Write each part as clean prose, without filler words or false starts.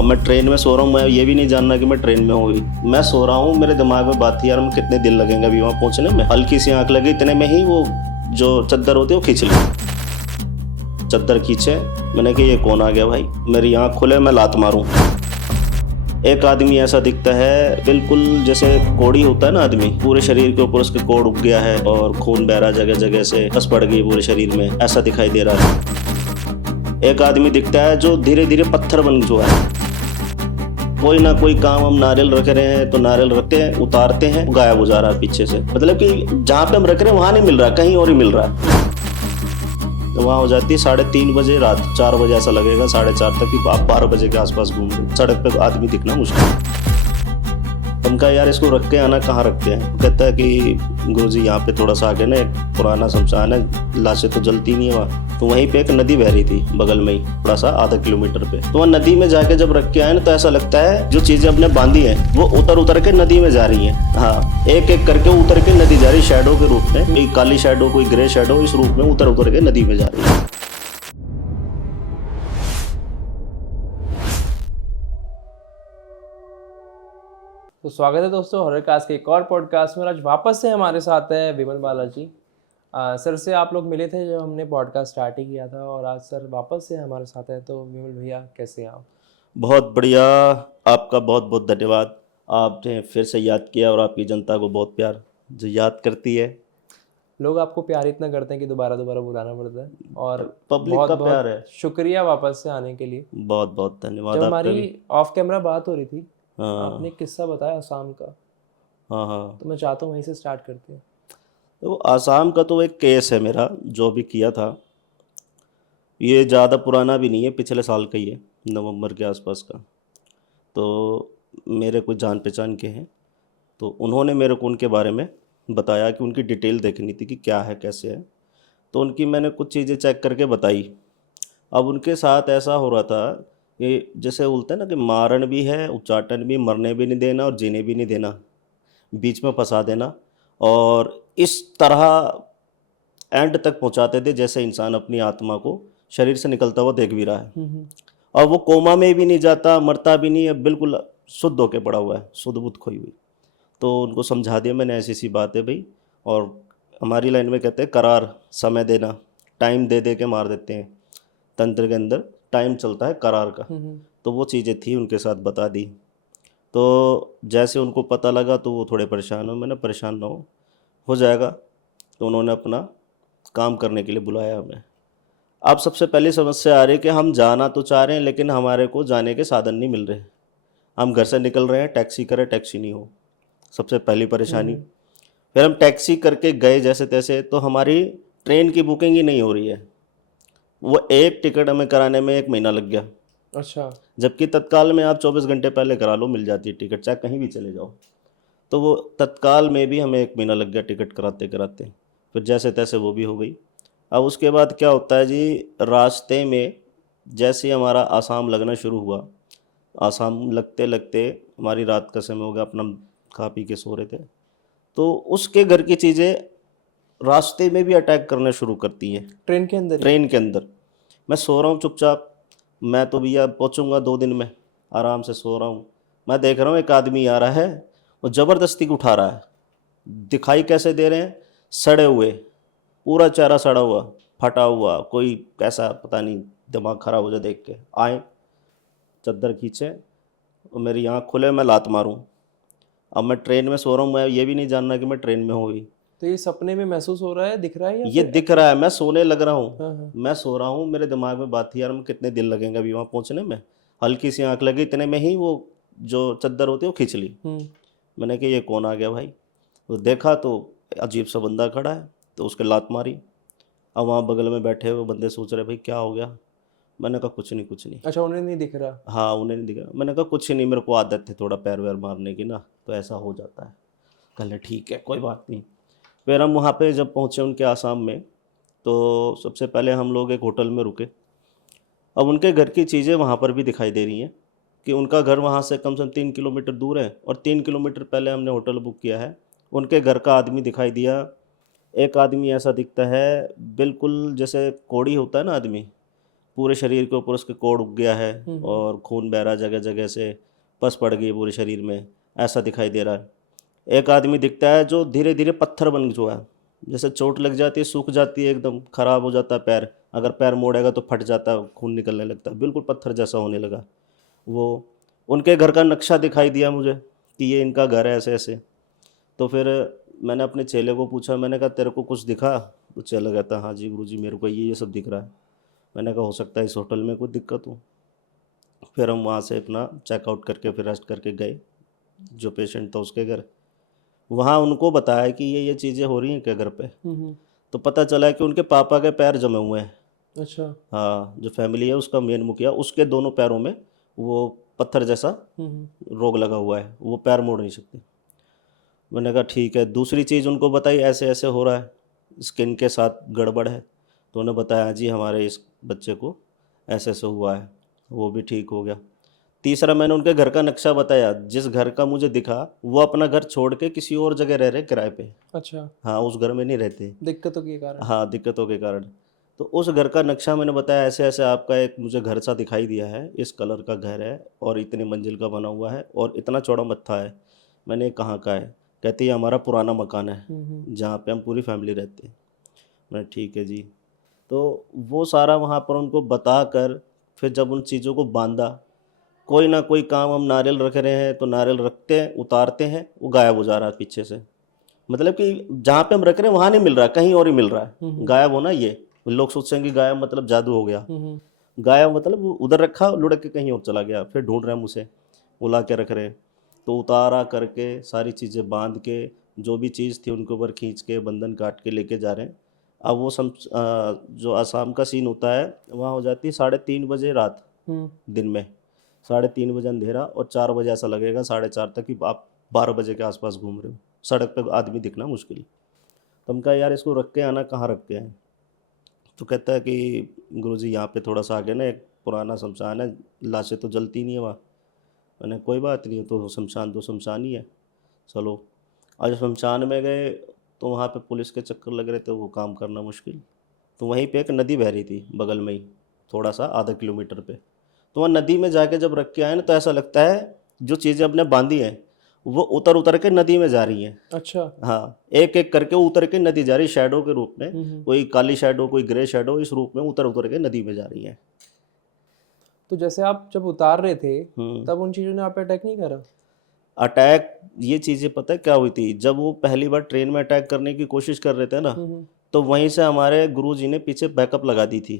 अब मैं ट्रेन में सो रहा हूँ, मैं ये भी नहीं जानना कि मैं ट्रेन में हूँ। मैं सो रहा हूँ, मेरे दिमाग में बात थी यार मैं कितने दिन लगेंगे अभी वहाँ पहुँचने में। हल्की सी आंख लगी, इतने में ही वो जो चद्दर होती है वो खींच ली। चद्दर खींचे, मैंने कहा ये कौन आ गया भाई। मेरी आँख खुले, मैं लात मारूँ। एक आदमी ऐसा दिखता है बिल्कुल जैसे कोड़ी होता है ना, आदमी पूरे शरीर के ऊपर उसके कोड़ उग गया है और खून बह रहा जगह जगह से, कस पड़ गई पूरे शरीर में, ऐसा दिखाई दे रहा है। एक आदमी दिखता है जो धीरे धीरे पत्थर बन चुका है। कोई ना कोई काम, हम नारियल रख रहे हैं तो नारियल रखते हैं, उतारते हैं, गायब हो जा रहा है पीछे से। मतलब कि जहाँ पे हम रख रहे हैं वहां नहीं मिल रहा, कहीं और ही मिल रहा है। तो वहाँ हो जाती है 3:30 बजे, रात 4 बजे ऐसा लगेगा, 4:30 तक कि आप 12 बजे के आसपास घूम रहे, सड़क पे आदमी दिखना मुश्किल। हम कहा यार इसको रख के आना, कहाँ रखते हैं। कहता है कि गुरुजी यहाँ पे थोड़ा सा आगे ना एक पुराना शमशान है, लाशें तो जलती नहीं है वहाँ। तो वहीं पे एक नदी बह रही थी बगल में ही, थोड़ा सा आधा किलोमीटर पे। तो वहाँ नदी में जाके जब रख के आए ना तो ऐसा लगता है जो चीजें अपने बांधी हैं वो उतर उतर के नदी में जा रही हैं। हाँ, एक एक करके उतर के नदी जा रही, शैडो के रूप में, कोई काली शैडो कोई ग्रे शैडो, इस रूप में उतर उतर के नदी में जा रही है। तो स्वागत है दोस्तों हॉररकास्ट के एक और पॉडकास्ट में। आज वापस से हमारे साथ है विमल बालाजी। सर से आप लोग मिले थे जब हमने पॉडकास्ट स्टार्ट ही किया था, और आज सर वापस से हमारे साथ हैं। तो विमल भैया कैसे हैं आप? बहुत बढ़िया, आपका बहुत बहुत धन्यवाद। आपने फिर से याद किया और आपकी जनता को बहुत प्यार जो याद करती है। लोग आपको प्यार इतना करते हैं कि दोबारा दोबारा बुलाना पड़ता है, और पब्लिक बहुत का बहुत प्यार है। शुक्रिया वापस से आने के लिए। बहुत बहुत धन्यवाद जब आपका भी। हमारी ऑफ कैमरा बात हो रही थी, आपने हाँ एक किस्सा बताया आसाम का, हाँ हाँ। तो मैं चाहता हूँ वहीं से स्टार्ट करते हैं। तो आसाम का तो एक केस है मेरा जो भी किया था। ये ज़्यादा पुराना भी नहीं है, पिछले साल का ही है, नवंबर के आसपास का। तो मेरे कुछ जान पहचान के हैं, तो उन्होंने मेरे को उनके बारे में बताया कि उनकी डिटेल देखनी थी कि क्या है कैसे है। तो उनकी मैंने कुछ चीज़ें चेक करके बताई। अब उनके साथ ऐसा हो रहा था कि जैसे बोलते हैं ना कि मारण भी है, उच्चाटन भी, मरने भी नहीं देना और जीने भी नहीं देना, बीच में फंसा देना। और इस तरह एंड तक पहुंचाते थे जैसे इंसान अपनी आत्मा को शरीर से निकलता हुआ देख भी रहा है। और वो कोमा में भी नहीं जाता, मरता भी नहीं है, बिल्कुल शुद्ध होके पड़ा हुआ है, शुद्ध बुद्ध खोई हुई। तो उनको समझा दिया मैंने, ऐसी सी बात है भाई। और हमारी लाइन में कहते हैं करार, समय देना, टाइम दे दे के मार देते हैं। तंत्र के अंदर टाइम चलता है करार का। तो वो चीज़ें थी, उनके साथ बता दी। तो जैसे उनको पता लगा तो वो थोड़े परेशान हो। मैंने परेशान ना हो जाएगा। तो उन्होंने अपना काम करने के लिए बुलाया हमें। अब सबसे पहली समस्या आ रही है कि हम जाना तो चाह रहे हैं लेकिन हमारे को जाने के साधन नहीं मिल रहे। हम घर से निकल रहे हैं, टैक्सी करें, टैक्सी नहीं हो, सबसे पहली परेशानी। फिर हम टैक्सी करके गए जैसे तैसे, तो हमारी ट्रेन की बुकिंग ही नहीं हो रही है। वो एक टिकट हमें कराने में 1 महीना लग गया। अच्छा। जबकि तत्काल में आप 24 घंटे पहले करा लो, मिल जाती है टिकट, चाहे कहीं भी चले जाओ। तो वो तत्काल में भी हमें 1 महीना लग गया टिकट कराते कराते। फिर जैसे तैसे वो भी हो गई। अब उसके बाद क्या होता है जी, रास्ते में जैसे ही हमारा आसाम लगना शुरू हुआ, आसाम लगते लगते हमारी रात का समय हो गया, अपना खा पी के सो रहे थे। तो उसके घर की चीज़ें रास्ते में भी अटैक करना शुरू करती हैं। ट्रेन के अंदर ही? ट्रेन के अंदर मैं सो रहा हूँ चुपचाप, मैं तो भैया पहुँचूँगा 2 दिन में, आराम से सो रहा हूँ। मैं देख रहा हूँ एक आदमी आ रहा है, वो ज़बरदस्ती को उठा रहा है। दिखाई कैसे दे रहे हैं? सड़े हुए, पूरा चेहरा सड़ा हुआ, फटा हुआ, कोई कैसा पता नहीं, दिमाग खराब हो जाए देख के। आए, चद्दर खींचे और मेरी आँख खुले, मैं लात मारूँ। अब मैं ट्रेन में सो रहा हूँ, मैं ये भी नहीं जानना कि मैं ट्रेन में हूँ अभी। तो ये सपने में महसूस हो रहा है, दिख रहा है, या ये फिर दिख रहा है, मैं सोने लग रहा हाँ हूँ, हाँ। मैं सो रहा हूँ, मेरे दिमाग में बात थी यार मैं कितने दिन लगेंगे अभी वहाँ पहुँचने में। हल्की सी आँख लगी, इतने में ही वो जो चद्दर होती है वो खींच ली। मैंने कहा ये कौन आ गया भाई। तो देखा तो अजीब सा बंदा खड़ा है, तो उसके लात मारी। अब वहाँ बगल में बैठे हुए बंदे सोच रहे भाई क्या हो गया। मैंने कहा कुछ नहीं कुछ नहीं। अच्छा, उन्हें नहीं दिख रहा? हाँ, उन्हें नहीं दिखा। मैंने कहा कुछ नहीं, मेरे को आदत है थोड़ा पैर वैर मारने की ना, तो ऐसा हो जाता है। कल ठीक है, कोई बात नहीं। फिर हम वहाँ पे जब पहुँचे उनके आसाम में, तो सबसे पहले हम लोग एक होटल में रुके। अब उनके घर की चीज़ें वहाँ पर भी दिखाई दे रही हैं कि उनका घर वहाँ से कम 3 किलोमीटर दूर है, और 3 किलोमीटर पहले हमने होटल बुक किया है। उनके घर का आदमी दिखाई दिया। एक आदमी ऐसा दिखता है बिल्कुल जैसे कोड़ी होता है ना आदमी, पूरे शरीर के ऊपर उसके कोड़ उग गया है और खून बह रहा है जगह जगह से, पस पड़ गई है पूरे शरीर में, ऐसा दिखाई दे रहा है। एक आदमी दिखता है जो धीरे धीरे पत्थर बन चुका है, जैसे चोट लग जाती है, सूख जाती है, एकदम खराब हो जाता है पैर, अगर पैर मोड़ेगा तो फट जाता है, खून निकलने लगता है, बिल्कुल पत्थर जैसा होने लगा वो। उनके घर का नक्शा दिखाई दिया मुझे कि ये इनका घर है ऐसे ऐसे। तो फिर मैंने अपने चेले को पूछा, मैंने कहा तेरे को कुछ दिखा? तो चेला कहता हाँ जी गुरुजी मेरे को ये सब दिख रहा है। मैंने कहा हो सकता है इस होटल में कोई दिक्कत हो। फिर हम वहाँ से अपना चेकआउट करके फिर रेस्ट करके गए जो पेशेंट था उसके घर। वहाँ उनको बताया कि ये चीज़ें हो रही हैं क्या घर पे। तो पता चला कि उनके पापा के पैर जमे हुए हैं। अच्छा। हाँ, जो फैमिली है उसका मेन मुखिया, उसके दोनों पैरों में वो पत्थर जैसा रोग लगा हुआ है, वो पैर मोड़ नहीं सकते। मैंने कहा ठीक है। दूसरी चीज़ उनको बताई ऐसे ऐसे हो रहा है, स्किन के साथ गड़बड़ है। तो उन्होंने बताया जी हमारे इस बच्चे को ऐसे ऐसे हुआ है, वो भी ठीक हो गया। तीसरा मैंने उनके घर का नक्शा बताया, जिस घर का मुझे दिखा वो अपना घर छोड़ के किसी और जगह रह रहे किराए पे। अच्छा, हाँ, उस घर में नहीं रहते। दिक्कतों के कारण। हाँ, दिक्कतों के कारण। तो उस घर का नक्शा मैंने बताया ऐसे ऐसे आपका एक मुझे घर सा दिखाई दिया है, इस कलर का घर है और इतनी मंजिल का बना हुआ है और इतना चौड़ा मत्था है। मैंने ये कहाँ का है? कहती है हमारा पुराना मकान है जहाँ पे हम पूरी फैमिली रहते हैं। मैंने ठीक है जी। तो वो सारा वहाँ पर उनको बता कर फिर जब उन चीज़ों को बांधा, कोई ना कोई काम हम नारियल रख रहे हैं तो नारियल रखते हैं, उतारते हैं, वो गायब हो जा रहा है पीछे से। मतलब कि जहाँ पे हम रख रहे हैं वहाँ नहीं मिल रहा, कहीं और ही मिल रहा है। गायब होना ये, लोग सोचते हैं कि गायब मतलब जादू हो गया। गायब मतलब वो उधर रखा, लुढ़क के कहीं और चला गया, फिर ढूंढ रहे हैं हम उसे, बुला के रख रहे हैं। तो उतारा करके सारी चीज़ें बांध के जो भी चीज़ थी उनके ऊपर खींच के बंधन काट के लेके जा रहे हैं। अब वो जो आसाम का सीन होता है वहाँ हो जाती है 3:30 बजे रात, दिन में 3:30 बजे अंधेरा और 4 बजे ऐसा लगेगा 4:30 तक कि आप 12 बजे के आसपास घूम रहे हो, सड़क पे आदमी दिखना मुश्किल। तो हम कहा यार इसको रख के आना, कहाँ रख के आए? तो कहता है कि गुरुजी यहाँ पे थोड़ा सा आगे ना एक पुराना शमशान है, लाशें तो जलती नहीं है वहाँ। मैंने कोई बात नहीं, तो शमशान ही है, चलो। आज शमशान में गए तो वहाँ पे पुलिस के चक्कर लग रहे थे, वो काम करना मुश्किल। तो वहीं पे एक नदी बह रही थी बगल में ही, थोड़ा सा आधा किलोमीटर पे। तो वहाँ नदी में जाके जब रख के आए ना तो ऐसा लगता है जो चीज़ें अपने बांधी हैं वो उतर उतर के नदी में जा रही हैं। अच्छा। हाँ, एक एक करके उतर के नदी जा रही है शैडो के रूप में, कोई काली शैडो कोई ग्रे शैडो, इस रूप में उतर उतर के नदी में जा रही है। तो जैसे आप जब उतार रहे थे हम्म। तब उन चीज़ों ने आप पे अटैक नहीं करा? अटैक, ये चीज़ें पता है क्या हुई थी, जब वो पहली बार ट्रेन में अटैक करने की कोशिश कर रहे थे ना, तो वहीं से हमारे गुरुजी ने पीछे बैकअप लगा दी थी।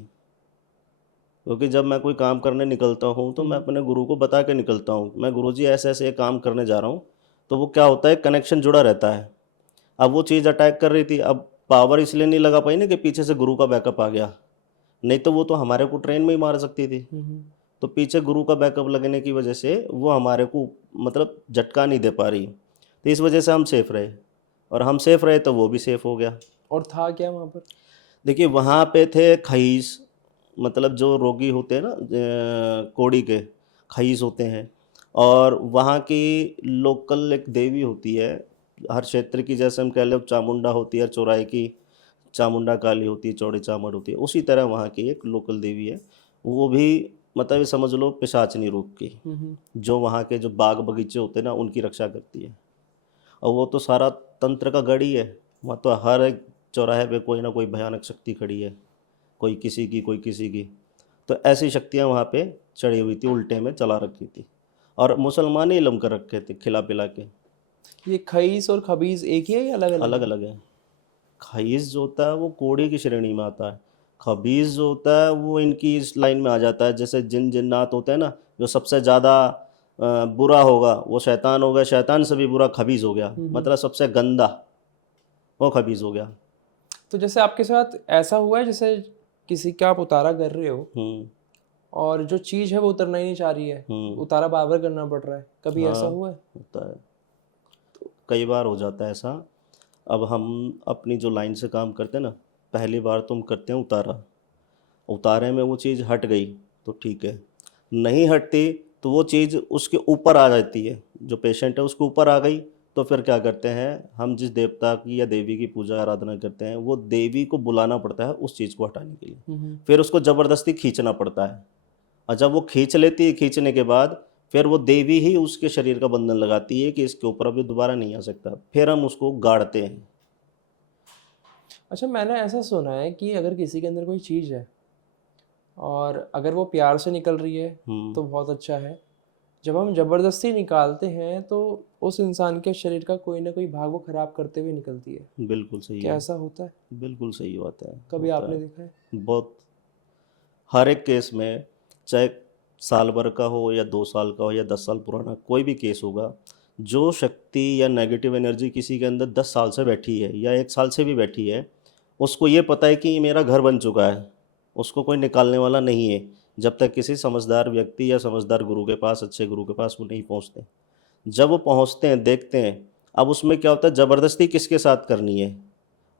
क्योंकि जब मैं कोई काम करने निकलता हूँ तो मैं अपने गुरु को बता के निकलता हूँ, मैं गुरुजी ऐसे ऐसे ये काम करने जा रहा हूँ। तो वो क्या होता है, कनेक्शन जुड़ा रहता है। अब वो चीज़ अटैक कर रही थी, अब पावर इसलिए नहीं लगा पाई ना कि पीछे से गुरु का बैकअप आ गया, नहीं तो वो तो हमारे को ट्रेन में ही मार सकती थी। तो पीछे गुरु का बैकअप लगने की वजह से वो हमारे को मतलब झटका नहीं दे पा रही, तो इस वजह से हम सेफ रहे, और हम सेफ रहे तो वो भी सेफ हो गया। और था क्या वहाँ पर? देखिए वहाँ पे थे खईस, मतलब जो रोगी होते हैं ना कोड़ी के, खईस होते हैं। और वहाँ की लोकल एक देवी होती है, हर क्षेत्र की, जैसे हम कह लें चामुंडा होती है, चौराहे की चामुंडा काली होती है, चौड़ी चामुंड होती है, उसी तरह वहाँ की एक लोकल देवी है। वो भी मतलब ये समझ लो पिशाचनी रूप की, जो वहाँ के जो बाग बगीचे होते हैं ना उनकी रक्षा करती है। और वो तो सारा तंत्र का गढ़ ही है, वहाँ तो हर एक चौराहे पे कोई ना कोई भयानक शक्ति खड़ी है, कोई किसी की कोई किसी की। तो ऐसी शक्तियाँ वहाँ पे चढ़ी हुई थी, उल्टे में चला रखी थी, और मुसलमान ही इलम कर रखे थे खिला पिला के। ये खईस और खबीज एक ही है या अलग अलग? अलग अलग है। खईस जो होता है वो कोड़ी की श्रेणी में आता है, खबीज जो होता है वो इनकी इस लाइन में आ जाता है, जैसे जिन जिन्नात होते हैं ना, जो सबसे ज़्यादा बुरा होगा वो शैतान हो गया, शैतान से भी बुरा खबीज हो गया, मतलब सबसे गंदा वो खबीज हो गया। तो जैसे आपके साथ ऐसा हुआ है जैसे किसी का आप उतारा कर रहे हो हम्म। और जो चीज़ है वो उतरना ही नहीं चाह रही है, उतारा बार बार करना पड़ रहा है, कभी ऐसा हाँ, हुआ है? होता है, कई बार हो जाता है ऐसा। अब हम अपनी जो लाइन से काम करते हैं ना, पहली बार तुम करते हैं उतारा, उतारे में वो चीज़ हट गई तो ठीक है, नहीं हटती तो वो चीज़ उसके ऊपर आ जाती है, जो पेशेंट है उसके ऊपर आ गई तो फिर क्या करते हैं, हम जिस देवता की या देवी की पूजा आराधना करते हैं वो देवी को बुलाना पड़ता है उस चीज़ को हटाने के लिए। फिर उसको ज़बरदस्ती खींचना पड़ता है, और जब वो खींच लेती है, खींचने के बाद फिर वो देवी ही उसके शरीर का बंधन लगाती है कि इसके ऊपर अभी दोबारा नहीं आ सकता, फिर हम उसको गाड़ते हैं। अच्छा, मैंने ऐसा सुना है कि अगर किसी के अंदर कोई चीज़ है और अगर वो प्यार से निकल रही है तो बहुत अच्छा है। जब हम ज़बरदस्ती निकालते हैं तो उस इंसान के शरीर का कोई ना कोई भाग वो खराब करते हुए निकलती है। बिल्कुल सही क्या है, ऐसा होता है? बिल्कुल सही बात है, कभी होता आपने है। देखा है? बहुत, हर एक केस में, चाहे साल भर का हो या 2 साल का हो या 10 साल पुराना कोई भी केस होगा, जो शक्ति या नेगेटिव एनर्जी किसी के अंदर 10 साल से बैठी है या 1 साल से भी बैठी है, उसको ये पता है कि ये मेरा घर बन चुका है, उसको कोई निकालने वाला नहीं है, जब तक किसी समझदार व्यक्ति या समझदार गुरु के पास, अच्छे गुरु के पास वो नहीं पहुँचते। जब वो पहुँचते हैं, देखते हैं, अब उसमें क्या होता है, ज़बरदस्ती किसके साथ करनी है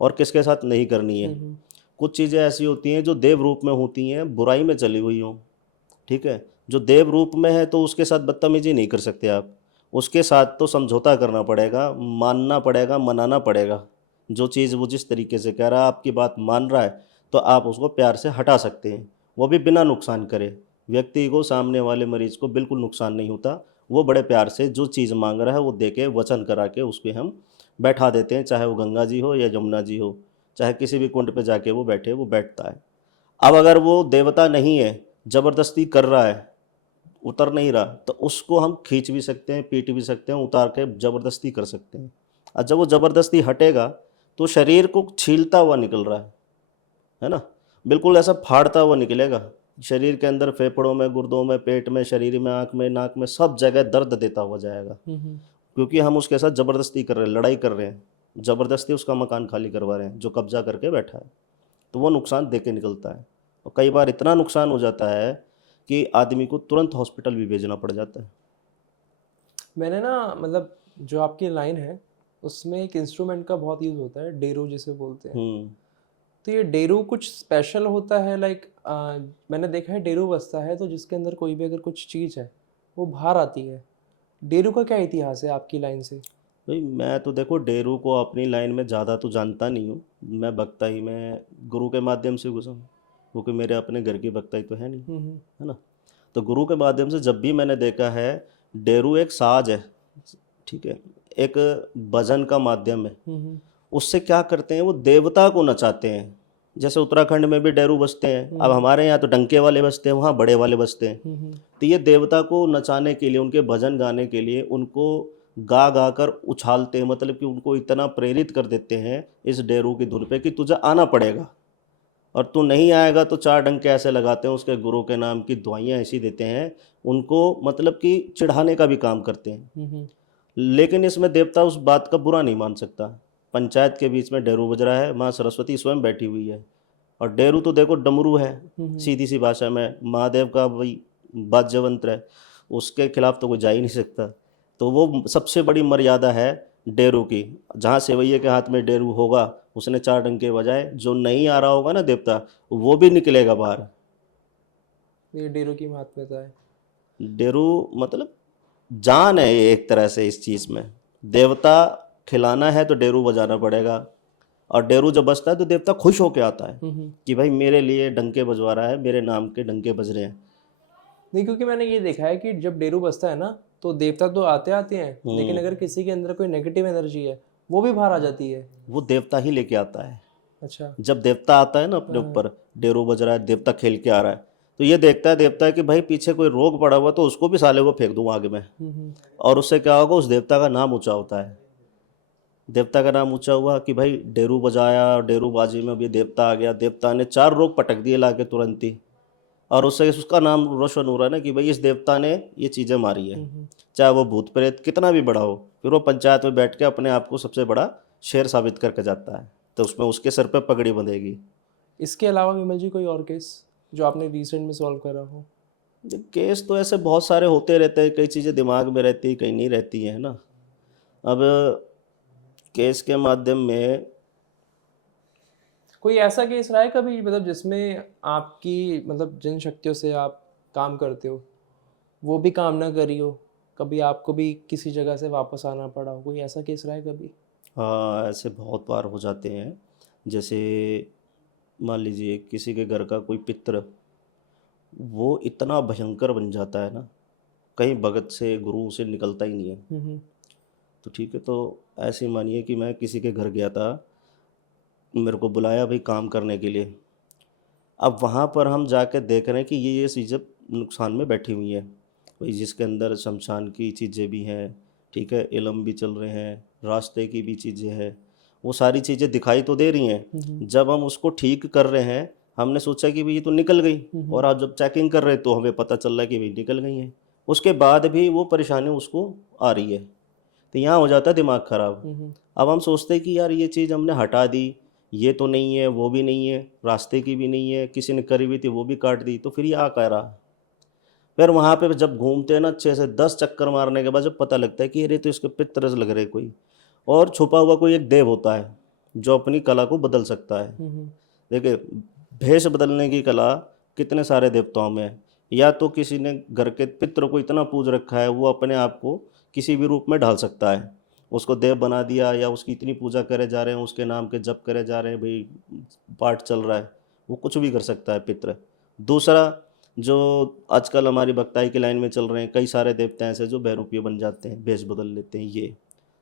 और किसके साथ नहीं करनी है। कुछ चीज़ें ऐसी होती हैं जो देव रूप में होती हैं, बुराई में चली हुई हों, ठीक है? जो देव रूप में है तो उसके साथ बदतमीज़ी नहीं कर सकते आप। उसके साथ तो समझौता करना पड़ेगा, मानना पड़ेगा, मनाना पड़ेगा। जो चीज़ वो जिस तरीके से कह रहा है, आपकी बात मान रहा है, तो आप उसको प्यार से हटा सकते हैं, वो भी बिना नुकसान करे। व्यक्ति को, सामने वाले मरीज़ को बिल्कुल नुकसान नहीं होता। वो बड़े प्यार से जो चीज़ माँग रहा है वो दे के, वचन करा के उसको हम बैठा देते हैं, चाहे वो गंगा जी हो या यमुना जी हो, चाहे किसी भी कुंड पे जाके वो बैठे, वो बैठता है। अब अगर वो देवता नहीं है, ज़बरदस्ती कर रहा है, उतर नहीं रहा, तो उसको हम खींच भी सकते हैं, पीट भी सकते हैं, उतार के ज़बरदस्ती कर सकते हैं। और जब वो ज़बरदस्ती हटेगा, तो शरीर को छीलता हुआ निकल रहा है ना? बिल्कुल ऐसा फाड़ता हुआ निकलेगा। शरीर के अंदर, फेफड़ों में, गुर्दों में, पेट में, शरीर में, आँख में, नाक में, सब जगह दर्द देता हुआ जाएगा। क्योंकि हम उसके साथ ज़बरदस्ती कर रहे हैं, लड़ाई कर रहे हैं, ज़बरदस्ती उसका मकान खाली करवा रहे हैं, जो कब्ज़ा करके बैठा है। तो वो नुकसान दे के निकलता है, और कई बार इतना नुकसान हो जाता है कि आदमी को तुरंत हॉस्पिटल भी भेजना पड़ जाता है। मैंने ना मतलब जो आपकी लाइन है उसमें एक इंस्ट्रूमेंट का बहुत यूज़ होता है, डेरू जिसे बोलते हैं। हुँ। तो ये डेरू कुछ स्पेशल होता है लाइक मैंने देखा है डेरू बजता है तो जिसके अंदर कोई भी अगर कुछ चीज़ है वो बाहर आती है। डेरू का क्या इतिहास है आपकी लाइन से? भाई मैं तो देखो डेरू को अपनी लाइन में ज़्यादा तो जानता नहीं हूँ, मैं भगताई में गुरु के माध्यम से घुसा हूँ, क्योंकि मेरे अपने घर की भगताई तो है नहीं, हम्म है ना? तो गुरु के माध्यम से जब भी मैंने देखा है, डेरू एक साज है, ठीक है? एक भजन का माध्यम है। हम्म उससे क्या करते हैं, वो देवता को नचाते हैं। जैसे उत्तराखंड में भी डेरू बजते हैं, अब हमारे यहाँ तो डंके वाले बजते हैं, वहाँ बड़े वाले बजते हैं। तो ये देवता को नचाने के लिए, उनके भजन गाने के लिए उनको गा गा कर उछालते हैं, मतलब कि उनको इतना प्रेरित कर देते हैं इस डेरू की धुन पे कि तुझे आना पड़ेगा, और तू नहीं आएगा तो 4 डंके ऐसे लगाते हैं, उसके गुरु के नाम की दुआइयाँ ऐसी देते हैं उनको, मतलब कि चिढ़ाने का भी काम करते हैं। हम्म लेकिन इसमें देवता उस बात का बुरा नहीं मान सकता। पंचायत के बीच में डेरू बज रहा है, माँ सरस्वती स्वयं बैठी हुई है, और डेरू तो देखो डमरू है, सीधी सी भाषा में महादेव का वही वाद्य यंत्र है, उसके खिलाफ तो कोई जा ही नहीं सकता। तो वो सबसे बड़ी मर्यादा है डेरू की। जहाँ सेवैये के हाथ में डेरू होगा, उसने 4 डंके बजाए, जो नहीं आ रहा होगा ना देवता, वो भी निकलेगा बाहर। ये डेरू की महात्म्यता है। डेरू मतलब जान है ये एक तरह से इस चीज़ में। देवता खिलाना है तो डेरू बजाना पड़ेगा, और डेरू जब बजता है तो देवता खुश होके आता है कि भाई मेरे लिए डंके बजवा रहा है, मेरे नाम के डंके बज रहे हैं। नहीं, क्योंकि मैंने ये देखा है कि जब डेरू बजता है ना तो देवता तो आते आते हैं लेकिन अगर किसी के अंदर कोई नेगेटिव एनर्जी है वो भी बाहर आ जाती है। वो देवता ही लेके आता है। अच्छा। जब देवता आता है ना अपने ऊपर, डेरू बज रहा है, देवता खेल के आ रहा है, तो ये देखता है देवता कि भाई पीछे कोई रोग पड़ा हुआ तो उसको भी साले को फेंक दूँ आगे में, और उससे क्या होगा, उस देवता का नाम ऊंचा होता है। देवता का नाम ऊंचा हुआ कि भाई डेरू बजाया, डेरू बाजी में भी देवता आ गया, देवता ने 4 रोग पटक दिए लाके तुरंत ही, और उससे उसका नाम रोशन हो रहा है ना कि भाई इस देवता ने ये चीज़ें मारी है। चाहे वो भूत प्रेत कितना भी बड़ा हो, फिर वो पंचायत में बैठ के अपने आप को सबसे बड़ा शेर साबित करके जाता है, तो उसमें उसके सर पे पगड़ी बंधेगी। इसके अलावा विमल जी कोई और केस जो आपने रिसेंट में सॉल्व करा हो? केस तो ऐसे बहुत सारे होते रहते हैं, कई चीज़ें दिमाग में रहती हैं, कई नहीं रहती हैं, है ना? अब केस के माध्यम में कोई ऐसा केस रहा है कभी मतलब जिसमें आपकी मतलब जिन शक्तियों से आप काम करते हो वो भी काम ना करी हो, कभी आपको भी किसी जगह से वापस आना पड़ा हो, कोई ऐसा केस रहा है कभी? हाँ, ऐसे बहुत बार हो जाते हैं। जैसे मान लीजिए किसी के घर का कोई पित्र, वो इतना भयंकर बन जाता है ना, कहीं भगत से गुरु से निकलता ही नहीं है। हम्म। तो ठीक है, तो ऐसे ही मानिए कि मैं किसी के घर गया था, मेरे को बुलाया भाई काम करने के लिए। अब वहाँ पर हम जाके देख रहे हैं कि ये चीज़ें नुकसान में बैठी हुई हैं, भाई जिसके अंदर शमशान की चीज़ें भी हैं, ठीक है, इलम भी चल रहे हैं, रास्ते की भी चीज़ें हैं, वो सारी चीज़ें दिखाई तो दे रही हम्म। हैं। जब हम उसको ठीक कर रहे हैं, हमने सोचा कि भाई ये तो निकल गई, और आज जब चेकिंग कर रहे हैं तो हमें पता चल रहा है कि भाई निकल गई हैं। उसके बाद भी वो परेशानी उसको आ रही है, तो यहाँ हो जाता है दिमाग ख़राब। हम्म। अब हम सोचते हैं कि यार ये चीज़ हमने हटा दी, ये तो नहीं है, वो भी नहीं है, रास्ते की भी नहीं है, किसी ने करी हुई थी वो भी काट दी, तो फिर ये आ क्या रहा? फिर वहाँ पे जब घूमते हैं ना, 6 से 10 चक्कर मारने के बाद जब पता लगता है कि अरे तो इसके पितरस लग रहे कोई, और छुपा हुआ कोई एक देव होता है जो अपनी कला को बदल सकता है। हम्म। देखिए, भेष बदलने की कला कितने सारे देवताओं में है। या तो किसी ने घर के पितरों को इतना पूज रखा है, वो अपने आप को किसी भी रूप में ढाल सकता है, उसको देव बना दिया, या उसकी इतनी पूजा करे जा रहे हैं, उसके नाम के जप करे जा रहे हैं, भाई पाठ चल रहा है, वो कुछ भी कर सकता है पित्र। दूसरा, जो आजकल हमारी भक्ताई की लाइन में चल रहे हैं, कई सारे देवता ऐसे जो बहरूपीय बन जाते हैं, भेष बदल लेते हैं। ये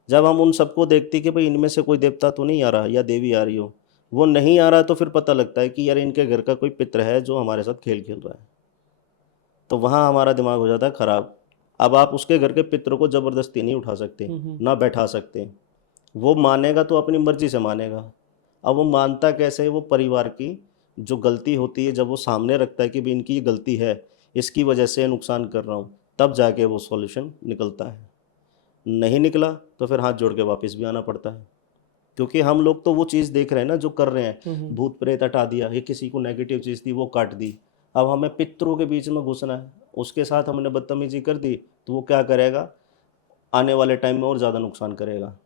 जब हम उन सबको देखते हैं कि भाई इनमें से कोई देवता तो नहीं आ रहा या देवी आ रही हो, वो नहीं आ रहा, तो फिर पता लगता है कि यार इनके घर का कोई पित्र है जो हमारे साथ खेल खेल रहा है। तो वहाँ हमारा दिमाग हो जाता है ख़राब। अब आप उसके घर के पित्र को ज़बरदस्ती नहीं उठा सकते, हम्म। ना बैठा सकते। वो मानेगा तो अपनी मर्ज़ी से मानेगा। अब वो मानता कैसे है? वो परिवार की जो गलती होती है जब वो सामने रखता है कि भाई इनकी ये गलती है, इसकी वजह से नुकसान कर रहा हूँ, तब जाके वो सॉल्यूशन निकलता है। नहीं निकला तो फिर हाथ जोड़ के वापस भी आना पड़ता है। क्योंकि हम लोग तो वो चीज़ देख रहे हैं ना जो कर रहे हैं, हम्म। भूत प्रेत हटा दिया, ये किसी को नेगेटिव चीज़ थी वो काट दी। अब हमें पितरों के बीच में घुसना है, उसके साथ हमने बदतमीजी कर दी, तो वो क्या करेगा, आने वाले टाइम में और ज़्यादा नुकसान करेगा।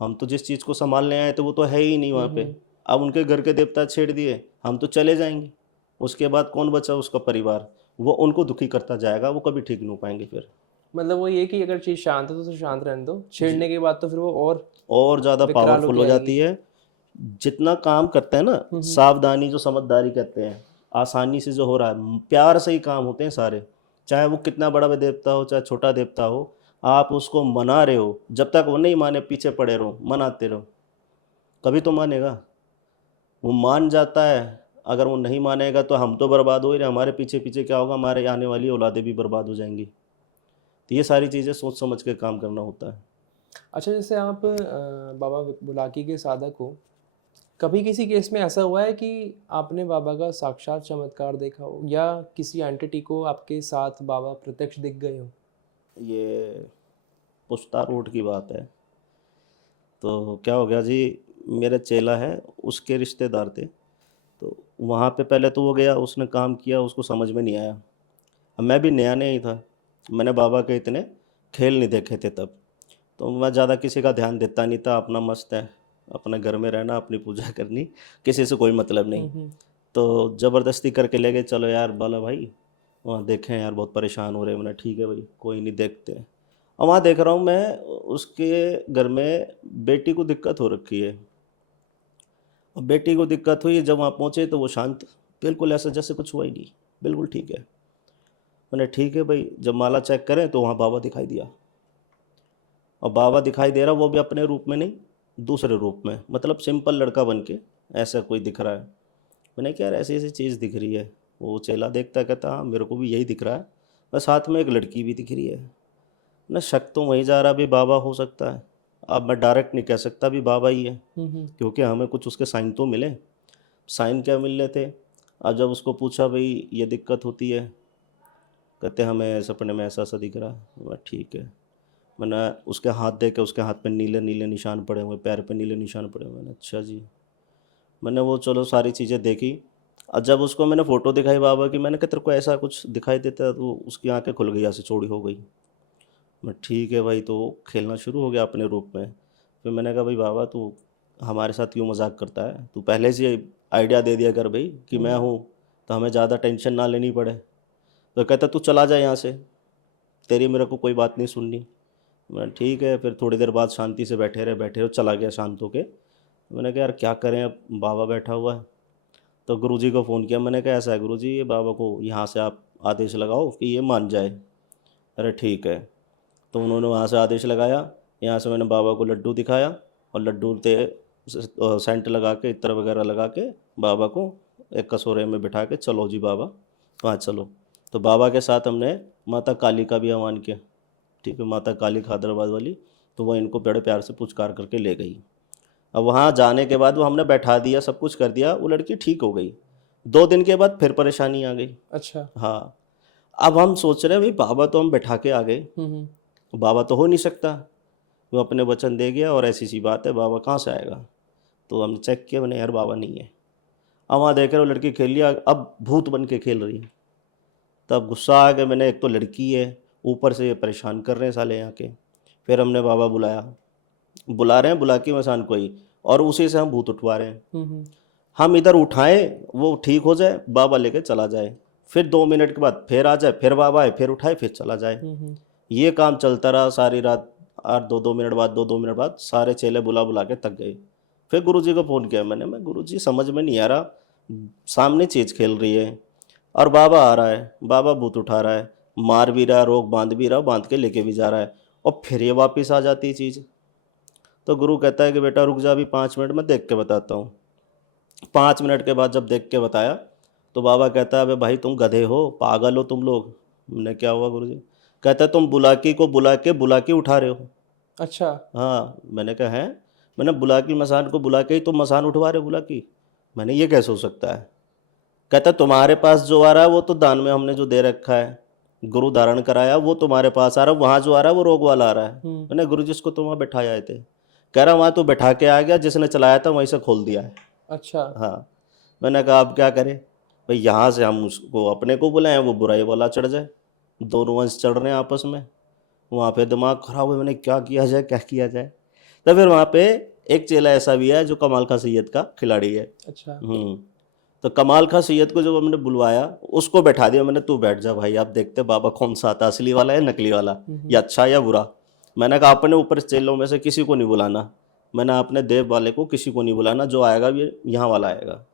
हम तो जिस चीज़ को सँभालने आए थे वो तो है ही नहीं वहाँ पे। हम्म। अब उनके घर के देवता छेड़ दिए, हम तो चले जाएँगे। उसके बाद कौन बचा? उसका परिवार। वो उनको दुखी करता जाएगा, वो कभी ठीक नहीं हो पाएँगे फिर। मतलब वो ये कि अगर चीज़ शांत है तो उसे शांत रहने दो, जी। छेड़ने के बाद तो फिर वो और ज़्यादा विकराल पावरफुल होके हो आएगी। जाती है। जितना काम करते हैं ना, हम्म। सावधानी जो समझदारी कहते हैं, आसानी से जो हो रहा है, प्यार से ही काम होते हैं सारे। चाहे वो कितना बड़ा भी देवता हो, चाहे छोटा देवता हो, आप उसको मना रहे हो, जब तक वो नहीं माने पीछे पड़े रहो, मनाते रहो, कभी तो मानेगा। वो मान जाता है, अगर वो नहीं मानेगा तो हम तो बर्बाद हो ही रहे, हमारे पीछे-पीछे क्या होगा, हमारे आने वाली औलादें भी बर्बाद हो जाएँगी। तो ये सारी चीज़ें सोच समझ के काम करना होता है। अच्छा, जैसे आप बाबा बुलाकी के साधक हो, कभी किसी केस में ऐसा हुआ है कि आपने बाबा का साक्षात चमत्कार देखा हो या किसी एंटिटी को आपके साथ बाबा प्रत्यक्ष दिख गए हो? ये पुश्ता रोड की बात है। तो क्या हो गया जी, मेरा चेला है, उसके रिश्तेदार थे। तो वहाँ पे पहले तो वो गया, उसने काम किया, उसको समझ में नहीं आया। अब मैं भी नया-नया ही था। मैंने बाबा के इतने खेल नहीं देखे थे तब। तो मैं ज़्यादा किसी का ध्यान देता नहीं था, अपना मस्त है, अपने घर में रहना, अपनी पूजा करनी, किसी से कोई मतलब नहीं। हम्म। तो ज़बरदस्ती करके ले गए, चलो यार बाला भाई, वहाँ देखें यार बहुत परेशान हो रहे हैं। मैंने ठीक है भाई, कोई नहीं देखते हैं। और वहाँ देख रहा हूँ मैं, उसके घर में बेटी को दिक्कत हो रखी है। और बेटी को दिक्कत हुई, जब वहाँ पहुँचे तो वो शांत, बिल्कुल ऐसा जैसे कुछ हुआ ही नहीं, बिल्कुल ठीक है। मैंने ठीक है भाई, जब माला चेक करें तो वहाँ बाबा दिखाई दिया। और बाबा दिखाई दे रहा, वो भी अपने रूप में नहीं, दूसरे रूप में, मतलब सिंपल लड़का बन के ऐसा कोई दिख रहा है। मैंने कहा यार ऐसी ऐसी चीज़ दिख रही है। वो चेला देखता है, कहता हाँ मेरे को भी यही दिख रहा है, बस साथ में एक लड़की भी दिख रही है ना। शक तो वहीं जा रहा, भी बाबा हो सकता है। अब मैं डायरेक्ट नहीं कह सकता भी बाबा ही है, हम्म। क्योंकि हमें कुछ उसके साइन तो मिले। साइन क्या मिलने थे? अब जब उसको पूछा भाई ये दिक्कत होती है, कहते हमें सपने में ऐसा ऐसा दिख रहा है। मैं ठीक है। मैंने उसके हाथ देखे, उसके हाथ पे नीले नीले निशान पड़े हुए, पैर पे नीले निशान पड़े हुए। मैंने अच्छा जी। मैंने वो चलो सारी चीज़ें देखी। और जब उसको मैंने फ़ोटो दिखाई बाबा की, मैंने कहा तेरे को ऐसा कुछ दिखाई देता है? तो उसकी आंखें खुल गई, ऐसे चौड़ी हो गई। मैं ठीक है भाई, तो खेलना शुरू हो गया अपने रूप में। फिर मैंने कहा भाई बाबा तू हमारे साथ क्यों मजाक करता है? तू पहले से आइडिया दे दिया कर भाई कि मैं हूँ, तो हमें ज़्यादा टेंशन ना लेनी पड़े। तो कहता तू चला जा यहाँ से। तेरी मेरे को कोई बात नहीं सुननी। मैं ठीक है। फिर थोड़ी देर बाद शांति से बैठे रहे, चला गया शांत होके। मैंने कहा यार क्या करें, अब बाबा बैठा हुआ है। तो गुरुजी को फ़ोन किया, मैंने कहा ऐसा है गुरुजी, ये बाबा को यहाँ से आप आदेश लगाओ कि ये मान जाए। अरे ठीक है। तो उन्होंने वहाँ से आदेश लगाया, यहाँ से मैंने बाबा को लड्डू दिखाया और लड्डू पे सेंट लगा के, इत्र वगैरह लगा के बाबा को एक कटोरे में बिठा के, चलो जी बाबा वहाँ चलो। तो बाबा के साथ हमने माता काली का भी आह्वान किया। ठीक है, माता काली खादराबाद वाली, तो वो इनको बड़े प्यार से पुचकार करके ले गई। अब वहाँ जाने के बाद वो हमने बैठा दिया, सब कुछ कर दिया, वो लड़की ठीक हो गई। 2 दिन के बाद फिर परेशानी आ गई। अच्छा। हाँ, अब हम सोच रहे हैं भाई बाबा तो हम बैठा के आ गए, बाबा तो हो नहीं सकता, वो अपने वचन दे गया और ऐसी सी बात है, बाबा कहाँ से आएगा। तो हमने चेक किया, मैंने यार बाबा नहीं है। अब वहाँ देख रहे वो लड़की खेल लिया, अब भूत बन के खेल रही है। तब गुस्सा आ गया, मैंने एक तो लड़की है, ऊपर से ये परेशान कर रहे हैं साले यहाँ के। फिर हमने बाबा बुला रहे हैं, बुला के मसान कोई, और उसी से हम भूत उठवा रहे हैं। हम इधर उठाएं वो ठीक हो जाए, बाबा लेके चला जाए, फिर 2 मिनट के बाद फिर आ जाए, फिर बाबा आए, फिर उठाए, फिर चला जाए। ये काम चलता रहा सारी रात। 8 2 मिनट बाद 2 मिनट बाद सारे चेले बुला बुला के थक गए। फिर गुरुजी को फ़ोन किया मैंने, मैं गुरुजी समझ में नहीं आ रहा, सामने चीज़ खेल रही है और बाबा आ रहा है, बाबा भूत उठा रहा है, मार भी रहा है, रोक बांध भी रहा है, बांध के लेके भी जा रहा है, और फिर ये वापस आ जाती है चीज़। तो गुरु कहता है कि बेटा रुक जा, अभी 5 मिनट में देख के बताता हूँ। 5 मिनट के बाद जब देख के बताया तो बाबा कहता है अबे भाई तुम गधे हो, पागल हो तुम लोग। हमने क्या हुआ गुरुजी? कहता है तुम बुलाकी को बुला के उठा रहे हो। अच्छा। हाँ, मैंने कहा है, मैंने बुलाकी मसान को बुला के ही तुम मसान उठवा रहे हो बुलाकी। मैंने ये कैसे हो सकता है? कहता तुम्हारे पास जो आ रहा है वो तो दान में हमने जो दे रखा है, गुरु धारण कराया, वो तुम्हारे पास आ रहा है, वहाँ जो आ रहा है वो रोग वाला आ रहा है। मैंने गुरु जिसको तुम वहाँ बैठाए आए थे। कह रहा वहाँ तो बैठा के आ गया, जिसने चलाया था वहीं से खोल दिया है। अच्छा। हाँ, मैंने कहा अब क्या करें भाई, यहाँ से हम उसको अपने को बुलाएं, वो बुराई वाला चढ़ जाए, दोनों वंश चढ़ रहे हैं आपस में। वहाँ पे दिमाग खराब हुआ, मैंने क्या किया जाए क्या किया जाए। तो फिर वहाँ पे एक चेला ऐसा भी है जो कमाल खा सैयद का खिलाड़ी है। अच्छा। तो कमाल खा सैयद को जब हमने बुलवाया, उसको बैठा दिया, मैंने तू बैठ जा भाई, आप देखते बाबा कौन सा आता, असली वाला है नकली वाला, या अच्छा या बुरा। मैंने कहा अपने ऊपर चेलों में से किसी को नहीं बुलाना, मैंने अपने देव वाले को किसी को नहीं बुलाना, जो आएगा भी यहाँ वाला आएगा।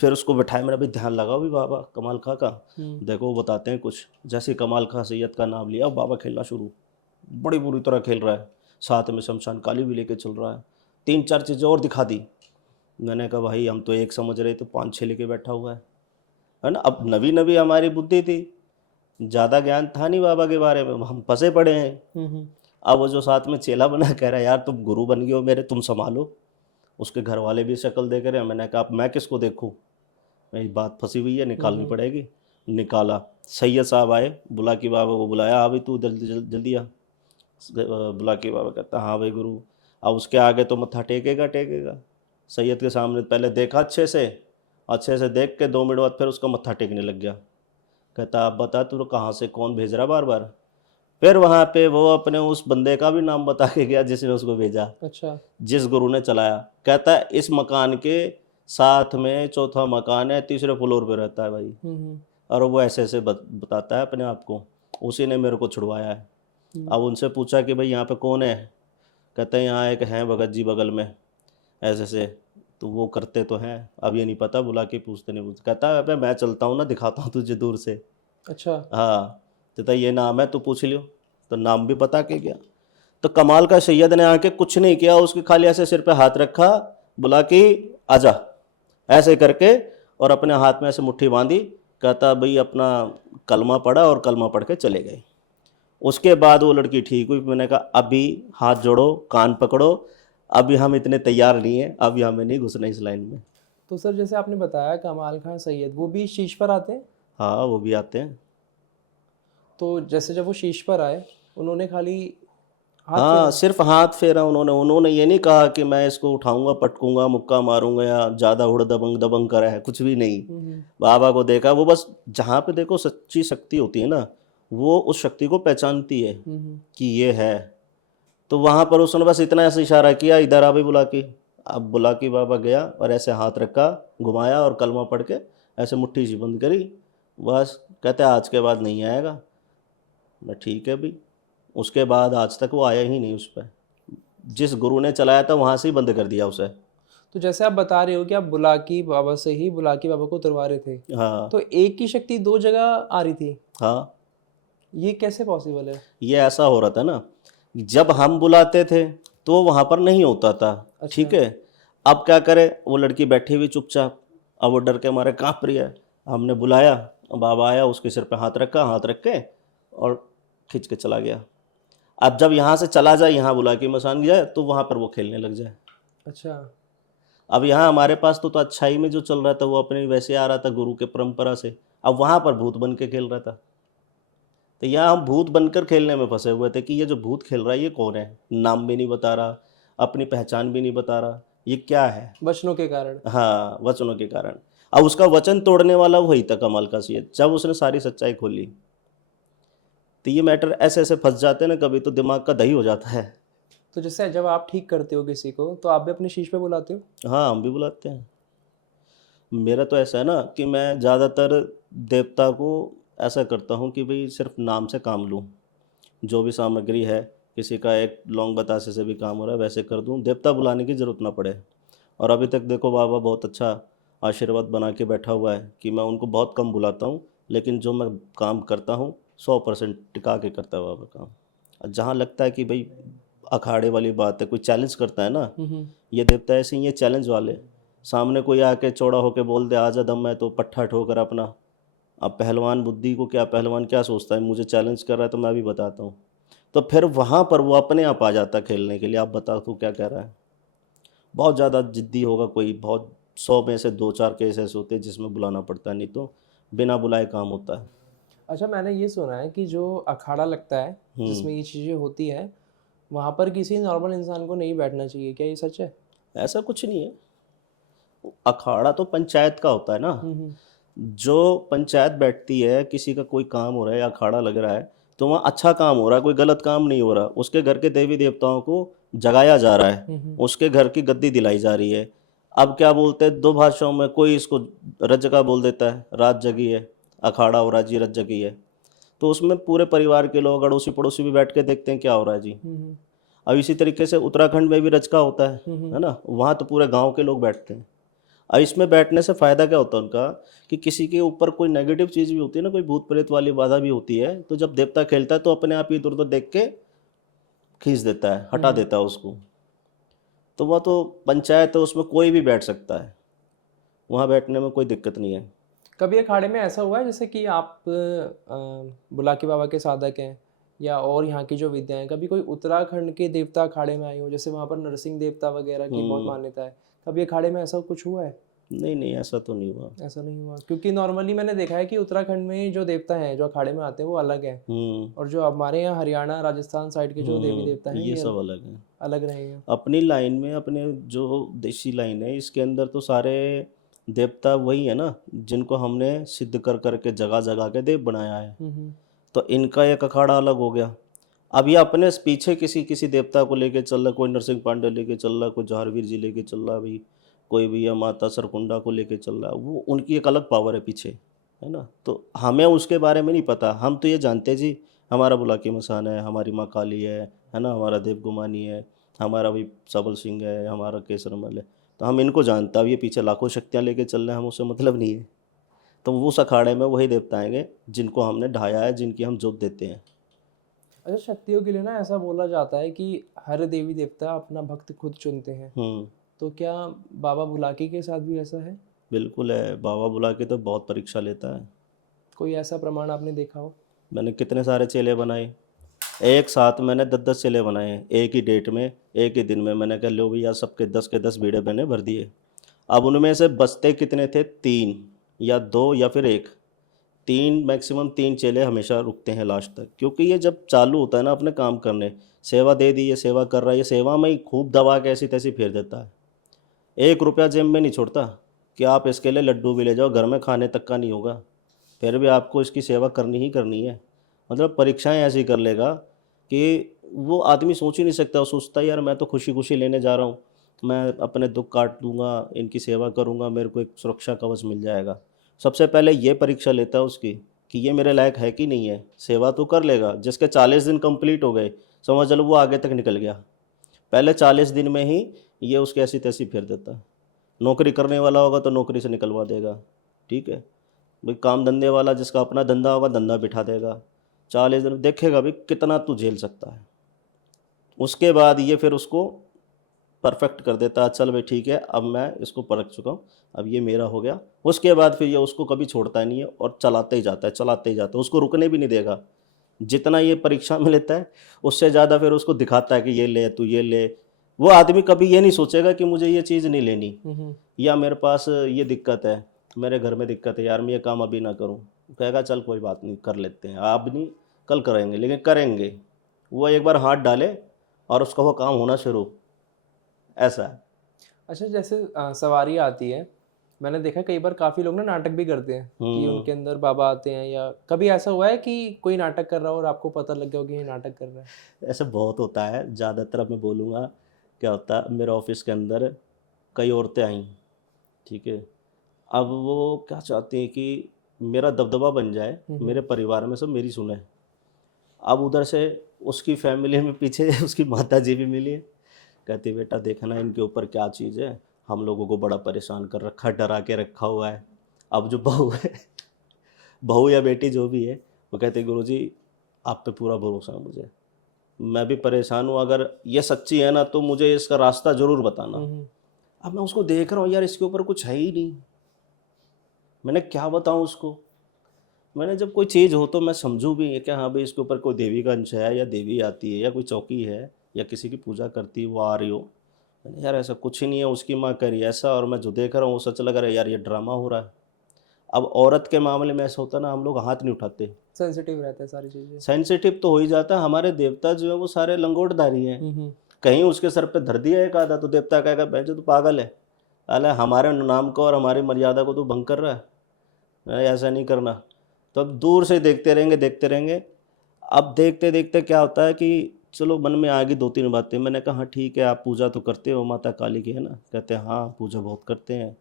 फिर उसको बैठाया, मेरा भाई ध्यान लगाओ भी बाबा कमाल खा का, देखो वो बताते हैं कुछ। जैसे कमाल खा सैयद का नाम लिया, बाबा खेलना शुरू, बड़ी बुरी तरह खेल रहा है, साथ में शमशान काली भी लेके चल रहा है, 3 4 चीज़ें और दिखा दी। मैंने कहा भाई हम तो एक समझ रहे थे, 5 6 लेके बैठा हुआ है ना। अब नवी नवी हमारी बुद्धि थी, ज़्यादा ज्ञान था नहीं बाबा के बारे में, हम फंसे पड़े हैं। अब वो जो साथ में चेला बना कह रहा है यार तुम गुरु बन गए हो मेरे, तुम संभालो। उसके घर वाले भी शक्ल देख रहे हैं। मैंने कहा अब मैं किसको देखूं, मेरी बात फंसी हुई है, निकालनी पड़ेगी। निकाला, सैयद साहब आए, बुलाकी बाबा को बुलाया, अभी तू जल्दी आ। बुलाकी बाबा कहता हाँ भाई गुरु। अब उसके आगे तो मत्था टेकेगा। सैयद के सामने पहले देखा अच्छे से देख के 2 मिनट बाद फिर उसका मत्था टेकने लग गया। कहता आप बता तू कहाँ से कौन भेज रहा बार बार। फिर वहाँ पे वो अपने उस बंदे का भी नाम बता के गया जिसने उसको भेजा। अच्छा। जिस गुरु ने चलाया। कहता है इस मकान के साथ में चौथा मकान है, तीसरे फ्लोर पे रहता है भाई। और वो ऐसे बताता है अपने आप को, उसी ने मेरे को छुड़वाया है। अब उनसे पूछा कि भाई यहाँ पे कौन है? कहते हैं यहाँ एक हैं भगत जी बगल में, ऐसे तो वो करते तो हैं, अब ये नहीं पता, बुला के पूछते नहीं पूछते। कहता है अबे मैं चलता हूँ ना, दिखाता हूँ तुझे दूर से। अच्छा। हाँ, कहता ये नाम है तो पूछ लियो। तो नाम भी बता के गया। तो कमाल का सैयद ने आके कुछ नहीं किया, उसके खाली ऐसे सिर पे हाथ रखा, बुला के आजा ऐसे करके, और अपने हाथ में ऐसे मुट्ठी बांधी। कहता भाई अपना कलमा पढ़ा और कलमा पढ़ के चले गए। उसके बाद वो लड़की ठीक हुई। मैंने कहा अभी हाथ जोड़ो, कान पकड़ो, अभी हम इतने तैयार नहीं हैं, अभी हमें नहीं घुसना इस लाइन में। तो सर जैसे आपने बताया कमाल खान सैयद वो भी शीश पर आते हैं? हाँ वो भी आते हैं। तो जैसे जब वो शीश पर आए उन्होंने खाली हाथ हाँ सिर्फ हाथ फेरा उन्होंने ये नहीं कहा कि मैं इसको उठाऊंगा, पटकूंगा, मुक्का मारूंगा, या ज़्यादा हुड़ दबंग दबंग करा है, कुछ भी नहीं। बाबा को देखा, वो बस जहाँ पे देखो सच्ची शक्ति होती है ना, वो उस शक्ति को पहचानती है कि ये है। तो वहाँ पर उसने बस इतना ऐसा इशारा किया, इधर आ भाई बुला के। अब बुला के बाबा गया और ऐसे हाथ रखा, घुमाया और कलमा पढ़ के ऐसे मुट्ठी सी बंद करी, बस। कहते आज के बाद नहीं आएगा। मैं ठीक है भी। उसके बाद आज तक वो आया ही नहीं उस पर। जिस गुरु ने चलाया था वहाँ से ही बंद कर दिया उसे। तो जैसे आप बता रहे हो कि आप बुलाकी बाबा से ही बुलाकी बाबा को उतरवा रहे थे, हाँ तो एक की शक्ति दो जगह आ रही थी, हाँ, ये कैसे पॉसिबल है? ये ऐसा हो रहा था ना, जब हम बुलाते थे तो वहाँ पर नहीं होता था। ठीक अच्छा। है, अब क्या करे, वो लड़की बैठी हुई चुपचाप, अब वो डर के मारे काँप रही है। हमने बुलाया, बाबा आया, उसके सिर पे हाथ रखा, हाथ रख के और खींच के चला गया। अब जब यहाँ से चला जाए, यहाँ बुला के मसान जाए, तो वहाँ पर वो खेलने लग जाए। अच्छा। अब यहाँ हमारे पास तो अच्छाई में जो चल रहा था वो अपने वैसे आ रहा था गुरु के परंपरा से। अब वहाँ पर भूत बन के खेल रहा था। तो यहाँ हम भूत बनकर खेलने में फंसे हुए थे कि ये जो भूत खेल रहा है ये कौन है, नाम भी नहीं बता रहा, अपनी पहचान भी नहीं बता रहा, ये क्या है। वचनों के कारण। हाँ, वचनों के कारण। अब उसका वचन तोड़ने वाला वही था कमाल का सीन, जब उसने सारी सच्चाई खोली। तो ये मैटर ऐसे ऐसे फंस जाते हैं ना, कभी तो दिमाग का दही हो जाता है। तो जैसे जब आप ठीक करते हो किसी को तो आप भी अपने शीश पे बुलाते हो? हाँ, हम भी बुलाते हैं। मेरा तो ऐसा है ना कि मैं ज़्यादातर देवता को ऐसा करता हूँ कि भाई सिर्फ नाम से काम लूँ। जो भी सामग्री है, किसी का एक लौंग बतासे से भी काम हो रहा है वैसे कर दूँ, देवता बुलाने की ज़रूरत ना पड़े। और अभी तक देखो बाबा बहुत अच्छा आशीर्वाद बना के बैठा हुआ है कि मैं उनको बहुत कम बुलाता हूँ, लेकिन जो मैं काम करता हूँ 100% टिका के करता है बाबा काम। और जहाँ लगता है कि भाई अखाड़े वाली बात है, कोई चैलेंज करता है ना, हम्म। ये देवता ऐसे ही, ये चैलेंज वाले। सामने कोई आके चौड़ा होके बोल दे आजा दम है, तो पट्ठा ठोकर अपना। अब पहलवान बुद्धि को क्या, पहलवान क्या सोचता है, मुझे चैलेंज कर रहा है तो मैं भी बताता हूँ। तो फिर वहाँ पर वो अपने आप आ जाता है खेलने के लिए। आप बता तू क्या कह रहा है। बहुत ज़्यादा जिद्दी होगा कोई, बहुत 100 में से 2-4 केस ऐसे होते हैं जिसमें बुलाना पड़ता है, नहीं तो बिना बुलाए काम होता है। अच्छा, मैंने ये सुना है कि जो अखाड़ा लगता है जिसमें ये चीज़ें होती है, वहाँ पर किसी नॉर्मल इंसान को नहीं बैठना चाहिए, क्या ये सच है? ऐसा कुछ नहीं है। अखाड़ा तो पंचायत का होता है ना। हम्म। जो पंचायत बैठती है, किसी का कोई काम हो रहा है या अखाड़ा लग रहा है, तो वहाँ अच्छा काम हो रहा है, कोई गलत काम नहीं हो रहा। उसके घर के देवी देवताओं को जगाया जा रहा है, हम्म। उसके घर की गद्दी दिलाई जा रही है। अब क्या बोलते हैं दो भाषाओं में, कोई इसको रज्जगा बोल देता है, रात जगी है, अखाड़ा हो रहा है जी, रज जगी है। तो उसमें पूरे परिवार के लोग, अड़ोसी पड़ोसी भी बैठ के देखते हैं क्या हो रहा है जी। हम्म। अब इसी तरीके से उत्तराखंड में भी रजका होता हम्म। है ना, वहाँ तो पूरे गांव के लोग बैठते हैं। अब इसमें बैठने से फ़ायदा क्या होता है उनका, कि किसी के ऊपर कोई नेगेटिव चीज़ भी होती है ना, कोई भूत प्रेत वाली बाधा भी होती है, तो जब देवता खेलता है तो अपने आप ही इधर उधर देख के खींच देता है, हटा देता है उसको। तो वह तो पंचायत है, उसमें कोई भी बैठ सकता है, वहाँ बैठने में कोई दिक्कत नहीं है। कभी अखाड़े में ऐसा हुआ है जैसे कि आप बुलाकी बाबा के साधक हैं या और यहाँ की जो विद्या है, कभी कोई उत्तराखंड के देवता अखाड़े में आए हो, जैसे वहाँ पर नरसिंह देवता वगैरह की बहुत मान्यता है, कभी अखाड़े में ऐसा कुछ हुआ है? नहीं नहीं, ऐसा तो नहीं हुआ। ऐसा नहीं हुआ, क्योंकि नॉर्मली मैंने देखा है कि उत्तराखंड में जो देवता हैं जो अखाड़े में आते हैं वो अलग हैं, हम्म और जो हमारे यहाँ हरियाणा राजस्थान साइड के जो देवी देवता हैं ये ये सब अलग है। अलग रहेंगे। अपनी लाइन में, अपने जो देशी लाइन है इसके अंदर तो सारे देवता वही है ना, जिनको हमने सिद्ध कर करके जगह जगह के देव बनाया है। हम्म। तो इनका एक अखाड़ा अलग हो गया। अब ये अपने पीछे किसी किसी देवता को लेके चल रहा, कोई नरसिंह पांडे लेके चल रहा, कोई जहारवीर जी लेके चल रहा भाई, कोई भी या माता सरकुंडा को लेके चल रहा, वो उनकी एक अलग पावर है पीछे, है ना। तो हमें उसके बारे में नहीं पता, हम तो ये जानते हैं जी हमारा बुलाकी मसान है, हमारी माँ काली है ना, हमारा देव गुमानी है, हमारा भी सबल सिंह है, हमारा केसरमल है। तो हम इनको जानते हैं। अब ये पीछे लाखों शक्तियाँ लेके चल रहे हैं, हम उससे मतलब नहीं है। तो वो उस अखाड़े में वही देवता आएंगे जिनको हमने ढाया है, जिनकी हम जोत देते हैं। अच्छा, शक्तियों के लिए ना ऐसा बोला जाता है कि हर देवी देवता अपना भक्त खुद चुनते हैं, हम्म, तो क्या बाबा बुलाकी के साथ भी ऐसा है? बिल्कुल है। बाबा बुला के तो बहुत परीक्षा लेता है। कोई ऐसा प्रमाण आपने देखा हो? मैंने कितने सारे चेले बनाए, एक साथ मैंने 10-10 चेले बनाए हैं, एक ही डेट में, एक ही दिन में। मैंने कहा लो भैया, सबके 10 के 10 बीड़े मैंने भर दिए। अब उनमें से बचते कितने थे, 3 या 2 या फिर 1। 3 मैक्सिमम, 3 चेले हमेशा रुकते हैं लास्ट तक, क्योंकि ये जब चालू होता है ना अपने काम करने, सेवा दे दी, ये सेवा कर रहा है, ये सेवा में ही खूब दबा के ऐसी तैसी फेर देता है। 1 रुपया जेब में नहीं छोड़ता कि आप इसके लिए लड्डू भी ले जाओ, घर में खाने तक का नहीं होगा, फिर भी आपको इसकी सेवा करनी ही करनी है। मतलब परीक्षाएं ऐसी कर लेगा कि वो आदमी सोच ही नहीं सकता। वो सोचता है यार मैं तो खुशी खुशी लेने जा रहा हूँ, मैं अपने दुख काट दूंगा, इनकी सेवा करूंगा, मेरे को एक सुरक्षा कवच मिल जाएगा। सबसे पहले ये परीक्षा लेता है उसकी कि ये मेरे लायक है कि नहीं है, सेवा तो कर लेगा। जिसके 40 दिन कंप्लीट हो गए, समझ लो वो आगे तक निकल गया। पहले 40 दिन में ही ये उसकी ऐसी तैसी फेर देता। नौकरी करने वाला होगा तो नौकरी से निकलवा देगा, ठीक है भाई। काम धंधे वाला जिसका अपना धंधा होगा, धंधा बिठा देगा। 40 दिन देखेगा भाई कितना तू झेल सकता है। उसके बाद ये फिर उसको परफेक्ट कर देता है, चल भाई ठीक है, अब मैं इसको परख चुका हूँ, अब ये मेरा हो गया। उसके बाद फिर ये उसको कभी छोड़ता नहीं है और चलाते ही जाता है, चलाते ही जाता है, उसको रुकने भी नहीं देगा। जितना ये परीक्षा में लेता है उससे ज़्यादा फिर उसको दिखाता है कि ये ले, तू ये ले। वो आदमी कभी ये नहीं सोचेगा कि मुझे ये चीज़ नहीं लेनी, या मेरे पास ये दिक्कत है, मेरे घर में दिक्कत है यार, मैं ये काम अभी ना करूँ। कहेगा चल कोई बात नहीं, कर लेते हैं, अब नहीं कल करेंगे, लेकिन करेंगे। वो एक बार हाथ डाले और उसका वो काम होना शुरू, ऐसा है। अच्छा, जैसे सवारी आती है, मैंने देखा कई बार काफ़ी लोग ना नाटक भी करते हैं कि उनके अंदर बाबा आते हैं, या कभी ऐसा हुआ है कि कोई नाटक कर रहा हो और आपको पता लग गया हो कि ये नाटक कर रहा है? ऐसे बहुत होता है, ज़्यादातर मैं बोलूँगा क्या होता है, मेरे ऑफिस के अंदर कई औरतें आईं, ठीक है। अब वो क्या चाहती हैं कि मेरा दबदबा बन जाए, मेरे परिवार में सब मेरी सुने। अब उधर से उसकी फैमिली में पीछे उसकी माताजी भी मिली है। कहती बेटा देखना इनके ऊपर क्या चीज़ है, हम लोगों को बड़ा परेशान कर रखा है, डरा के रखा हुआ है। अब जो बहू है, बहू या बेटी जो भी है, वो कहती गुरुजी आप पे पूरा भरोसा है मुझे, मैं भी परेशान हूँ, अगर ये सच्ची है ना तो मुझे इसका रास्ता ज़रूर बताना। अब मैं उसको देख रहा हूँ यार, इसके ऊपर कुछ है ही नहीं, मैंने क्या बताऊँ उसको। मैंने जब कोई चीज़ हो तो मैं समझूँ भी कि हाँ भाई इसके ऊपर कोई देवी का अंश है, या देवी आती है, या कोई चौकी है, या किसी की पूजा करती है वो आ रही हो। मैंने यार ऐसा कुछ ही नहीं है, उसकी माँ करी ऐसा, और मैं जो देख रहा हूँ वो सच लग रहा है, यार ये ड्रामा हो रहा है। अब औरत के मामले में ऐसा होता है ना, हम लोग हाथ नहीं उठाते, सेंसिटिव रहता है सारी चीज़ें। सेंसिटिव तो हो ही जाता है। हमारे देवता जो है वो सारे लंगोटधारी हैं। कहीं उसके सर पे धर दिया एक आधा तो देवता कहेगा भाई जो तू पागल है, अरे हमारे नाम को और हमारी मर्यादा को तू भंग कर रहा है, नहीं, ऐसा नहीं करना। तो अब दूर से देखते रहेंगे, देखते रहेंगे। अब देखते देखते क्या होता है कि चलो मन में आ गई 2-3 बातें। मैंने कहा हाँ ठीक है, आप पूजा तो करते हो माता काली की, है ना? कहते हैं हाँ पूजा बहुत करते हैं।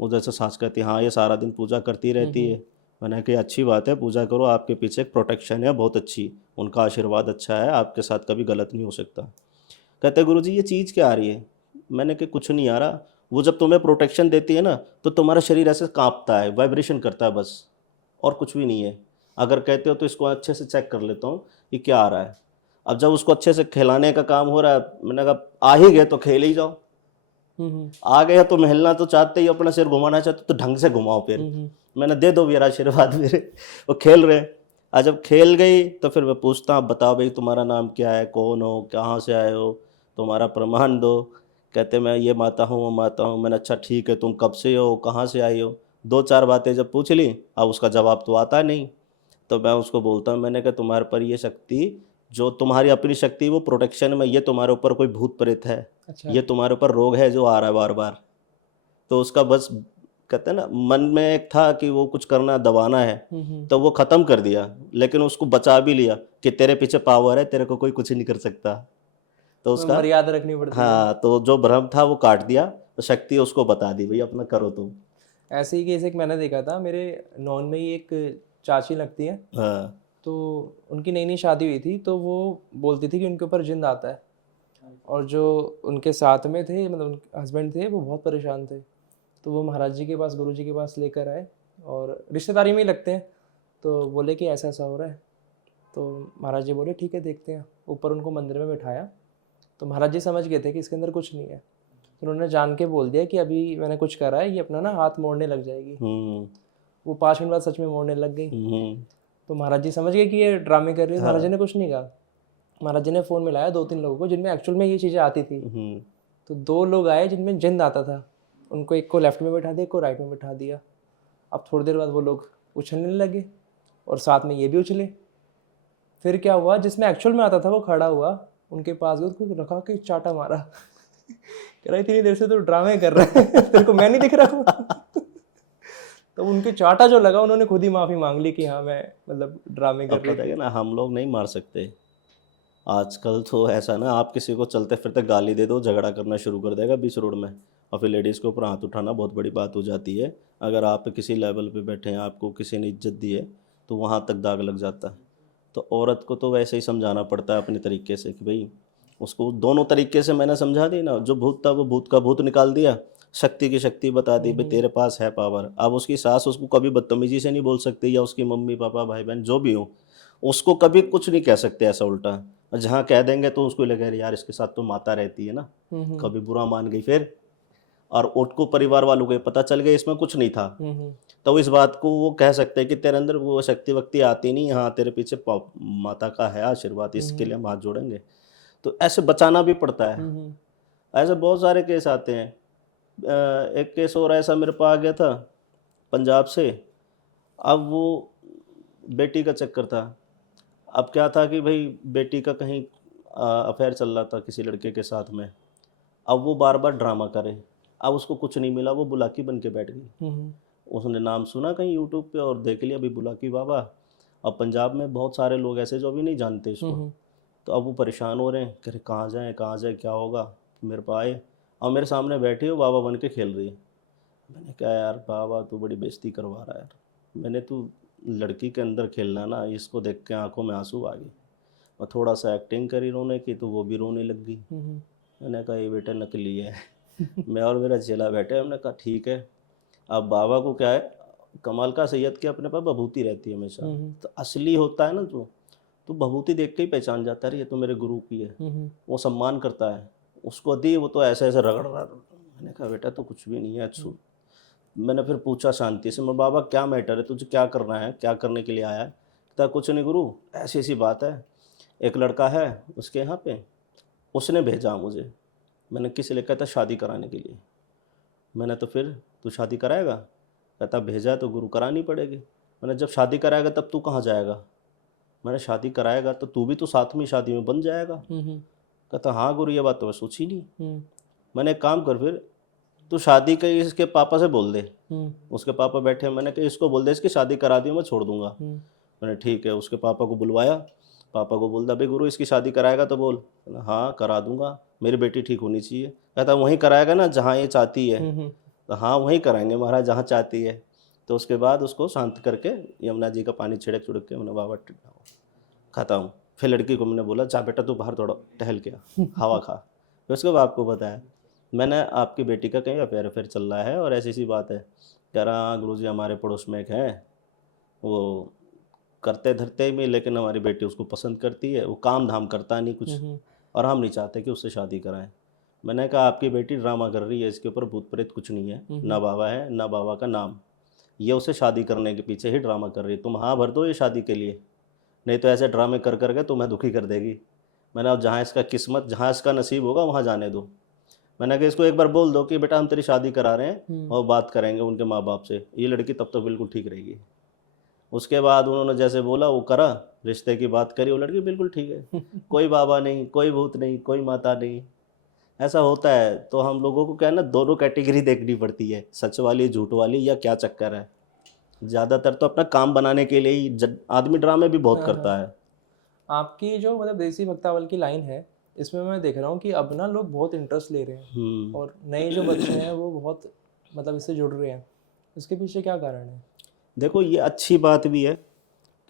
उधर से सास कहती है हाँ ये सारा दिन पूजा करती रहती है। मैंने कहा अच्छी बात है, पूजा करो, आपके पीछे एक प्रोटेक्शन है बहुत अच्छी, उनका आशीर्वाद अच्छा है, आपके साथ कभी गलत नहीं हो सकता। कहते गुरुजी ये चीज़ क्या आ रही है? मैंने कहा कुछ नहीं आ रहा, वो जब तुम्हें प्रोटेक्शन देती है ना तो तुम्हारा शरीर ऐसे कांपता है, वाइब्रेशन करता है बस, और कुछ भी नहीं है। अगर कहते हो तो इसको अच्छे से चेक कर लेता हूँ कि क्या आ रहा है। अब जब उसको अच्छे से खिलाने का काम हो रहा है, मैंने कहा आ ही गए तो खेल ही जाओ, आ गया तो महलना तो चाहते ही, अपना सिर घुमाना चाहते तो ढंग से घुमाओ फिर। मैंने दे दो मेरा आशीर्वाद मेरे। वो खेल रहे हैं। आज जब खेल गई तो फिर मैं पूछता हूँ बताओ भाई तुम्हारा नाम क्या है, कौन हो, कहाँ से आए हो, तुम्हारा प्रमाण दो। कहते मैं ये माता हूँ वो माता हूँ। मैंने अच्छा ठीक है, तुम कब से हो, कहाँ से आई हो, 2-4 बातें जब पूछ ली, अब उसका जवाब तो आता नहीं। तो मैं उसको बोलता हूँ, मैंने कहा तुम्हारे पर ये शक्ति, जो तुम्हारी अपनी शक्ति वो प्रोटेक्शन में, ये तुम्हारे ऊपर कोई भूत प्रेत है, अच्छा। ये तुम्हारे ऊपर रोग है जो आ रहा है बार बार। तो उसका बस कहते हैं ना मन में एक था कि वो कुछ करना दबाना है, तो वो ख़त्म कर दिया, लेकिन उसको बचा भी लिया कि तेरे पीछे पावर है, तेरे को कोई कुछ नहीं कर सकता। तो तो उसका मर्यादा रखनी पड़ती है। हाँ, तो जो भ्रम था वो काट दिया, तो शक्ति उसको बता दी भाई अपना करो तुम। ऐसे ही केस एक मैंने देखा था, मेरे नॉन में ही एक चाची लगती है, हाँ तो उनकी नई नई शादी हुई थी, तो वो बोलती थी कि उनके ऊपर जिन्न आता है, और जो उनके साथ में थे, मतलब उनके हस्बैंड थे, वो बहुत परेशान थे। तो वो महाराज जी के पास, गुरु जी के पास लेकर आए, और रिश्तेदारी में ही लगते हैं, तो बोले कि ऐसा ऐसा हो रहा है। तो महाराज जी बोले ठीक है देखते हैं। ऊपर उनको मंदिर में बिठाया, तो महाराज जी समझ गए थे कि इसके अंदर कुछ नहीं है, तो उन्होंने जान के बोल दिया कि अभी मैंने कुछ करा है, ये अपना ना हाथ मोड़ने लग जाएगी। वो 5 मिनट बाद सच में मोड़ने लग गई। तो महाराज जी समझ गए कि ये ड्रामे कर रही है। महाराज जी ने कुछ नहीं कहा। महाराज जी ने फ़ोन मिलाया 2-3 लोगों को जिनमें एक्चुअल में ये चीज़ें आती थी। तो 2 लोग आए जिनमें जिन्न आता था, उनको एक को लेफ्ट में बैठा दिया, एक को राइट में बैठा दिया। अब थोड़ी देर बाद वो लोग उछलने लगे, और साथ में ये भी उछले। फिर क्या हुआ, जिसमें एक्चुअल में आता था वो खड़ा हुआ, उनके पास गया, उसको रखा के चाटा मारा। कह रहा इतनी देर से तो ड्रामे कर रहा है, तेरे को मैं नहीं दिख रहा हूँ। तो उनके चाटा जो लगा, उन्होंने खुद ही माफ़ी मांग ली कि हाँ मैं मतलब ड्रामे कर अब रही पता थी। है ना, हम लोग नहीं मार सकते आजकल। तो ऐसा ना, आप किसी को चलते फिरते गाली दे दो, झगड़ा करना शुरू कर देगा बीच रोड में, और फिर लेडीज़ के ऊपर हाथ उठाना बहुत बड़ी बात हो जाती है। अगर आप किसी लेवल पे बैठे हैं, आपको किसी ने इज्जत दी है, तो वहाँ तक दाग लग जाता है। तो औरत को तो वैसे ही समझाना पड़ता है अपने तरीके से कि भाई उसको दोनों तरीके से मैंने समझा दी ना, जो भूत था वो भूत का भूत निकाल दिया, शक्ति की शक्ति बता दी, भाई तेरे पास है पावर। अब उसकी सास उसको कभी बदतमीजी से नहीं बोल सकती, या उसकी मम्मी पापा भाई बहन जो भी हो उसको कभी कुछ नहीं कह सकते ऐसा उल्टा। और जहाँ कह देंगे तो उसको लगे यार इसके साथ तो माता रहती है ना, कभी बुरा मान गई फिर, और उनको परिवार वालों को ये पता चल गया इसमें कुछ नहीं था, तो इस बात को वो कह सकते हैं कि तेरे अंदर वो शक्ति वक्ति आती नहीं, हाँ तेरे पीछे माता का है आशीर्वाद, इसके लिए हम हाथ जोड़ेंगे। तो ऐसे बचाना भी पड़ता है। ऐसे बहुत सारे केस आते हैं। एक केस और ऐसा मेरे पास आ गया था पंजाब से। अब वो बेटी का चक्कर था। अब क्या था कि भाई बेटी का कहीं अफेयर चल रहा था किसी लड़के के साथ में। अब वो बार बार ड्रामा करे, अब उसको कुछ नहीं मिला, वो बुलाकी बन के बैठ गई। उसने नाम सुना कहीं यूट्यूब पे और देख लिया अभी बुलाकी बाबा। अब पंजाब में बहुत सारे लोग ऐसे जो भी नहीं जानते इसको, तो अब वो परेशान हो रहे हैं, कह रहे कहाँ जाए क्या होगा। मेरे पास आए और मेरे सामने बैठी हो बाबा बन के खेल रही है। मैंने कहा यार बाबा तू बड़ी बेइज्जती करवा रहा है यार। मैंने तू लड़की के अंदर खेलना ना, इसको देख के आंखों में आंसू आ गए और थोड़ा सा एक्टिंग करी रोने की तो वो भी रोने लग गई। मैंने कहा ये बेटा नकली है। मैं और मेरा चेला बैठे, हमने कहा ठीक है। अब बाबा को क्या है, कमाल का सैयद के अपने पास बभूति रहती है हमेशा, तो असली होता है ना तो बभूति देख के ही पहचान जाता है ये तो मेरे गुरु की है। वो सम्मान करता है उसको दी, वो तो ऐसे ऐसे रगड़ रहा। मैंने कहा बेटा तो कुछ भी नहीं है अच्छू। मैंने फिर पूछा शांति से, मैं बाबा क्या मैटर है, तुझे क्या करना है, क्या करने के लिए आया है। कहता कुछ नहीं गुरु, ऐसी ऐसी बात है, एक लड़का है उसके यहाँ पे, उसने भेजा मुझे। मैंने किस लिए, कहता शादी कराने के लिए। मैंने तो फिर तू शादी कराएगा, कहता भेजा है तो गुरु करानी पड़ेगी। मैंने जब शादी कराएगा तब तू कहाँ जाएगा। मैंने शादी कराएगा तो तू भी तो साथ में शादी में बन जाएगा। कहता हाँ गुरु ये बात तो मैं सोची नहीं। मैंने एक काम कर फिर तू शादी के इसके पापा से बोल दे। उसके पापा बैठे, मैंने कहा इसको बोल दे इसकी शादी करा दी मैं छोड़ दूंगा। मैंने ठीक है, उसके पापा को बुलवाया। पापा को बोल दिया भाई गुरु इसकी शादी कराएगा तो बोल। हाँ करा दूंगा, मेरी बेटी ठीक होनी चाहिए। कहता वहीं कराएगा ना जहाँ ये चाहती है। तो हाँ वहीं कराएंगे महाराज जहाँ चाहती है। तो उसके बाद उसको शांत करके यमुना जी का पानी छिड़क छिड़क के मैंने बाबा खाता हूँ। फिर लड़की को मैंने बोला जा बेटा तू बाहर थोड़ा टहल के हवा खा। फिर उसके बाप को बताया मैंने आपकी बेटी का कहीं अफेयर चल रहा है और ऐसी सी बात है। कह रहा हाँ गुरु जी हमारे पड़ोस में एक है, वो करते धरते में, लेकिन हमारी बेटी उसको पसंद करती है, वो काम धाम करता नहीं कुछ, और हम नहीं चाहते कि उससे शादी कराएं। मैंने कहा आपकी बेटी ड्रामा कर रही है, इसके ऊपर भूत प्रेत कुछ नहीं है, ना बाबा है ना बाबा का नाम, ये उसे शादी करने के पीछे ही ड्रामा कर रही है। तुम हाँ भर दो ये शादी के लिए, नहीं तो ऐसे ड्रामे कर करके तुम्हें दुखी कर देगी। मैंने अब जहाँ इसका किस्मत जहाँ इसका नसीब होगा वहाँ जाने दो। मैंने कहा इसको एक बार बोल दो कि बेटा हम तेरी शादी करा रहे हैं और बात करेंगे उनके माँ बाप से, ये लड़की तब तक बिल्कुल ठीक रहेगी। उसके बाद उन्होंने जैसे बोला वो करा, रिश्ते की बात करी, वो लड़की बिल्कुल ठीक है। कोई बाबा नहीं, कोई भूत नहीं, कोई माता नहीं। ऐसा होता है। तो हम लोगों को क्या है ना, दोनों कैटेगरी देखनी पड़ती है, सच वाली झूठ वाली, या क्या चक्कर है। ज़्यादातर तो अपना काम बनाने के लिए ही आदमी ड्रामे भी बहुत करता है। आपकी जो मतलब देसी भक्तावल की लाइन है, इसमें मैं देख रहा हूँ कि अब ना लोग बहुत इंटरेस्ट ले रहे हैं और नए जो बच्चे हैं वो बहुत मतलब इससे जुड़ रहे हैं। इसके पीछे क्या कारण है? देखो ये अच्छी बात भी है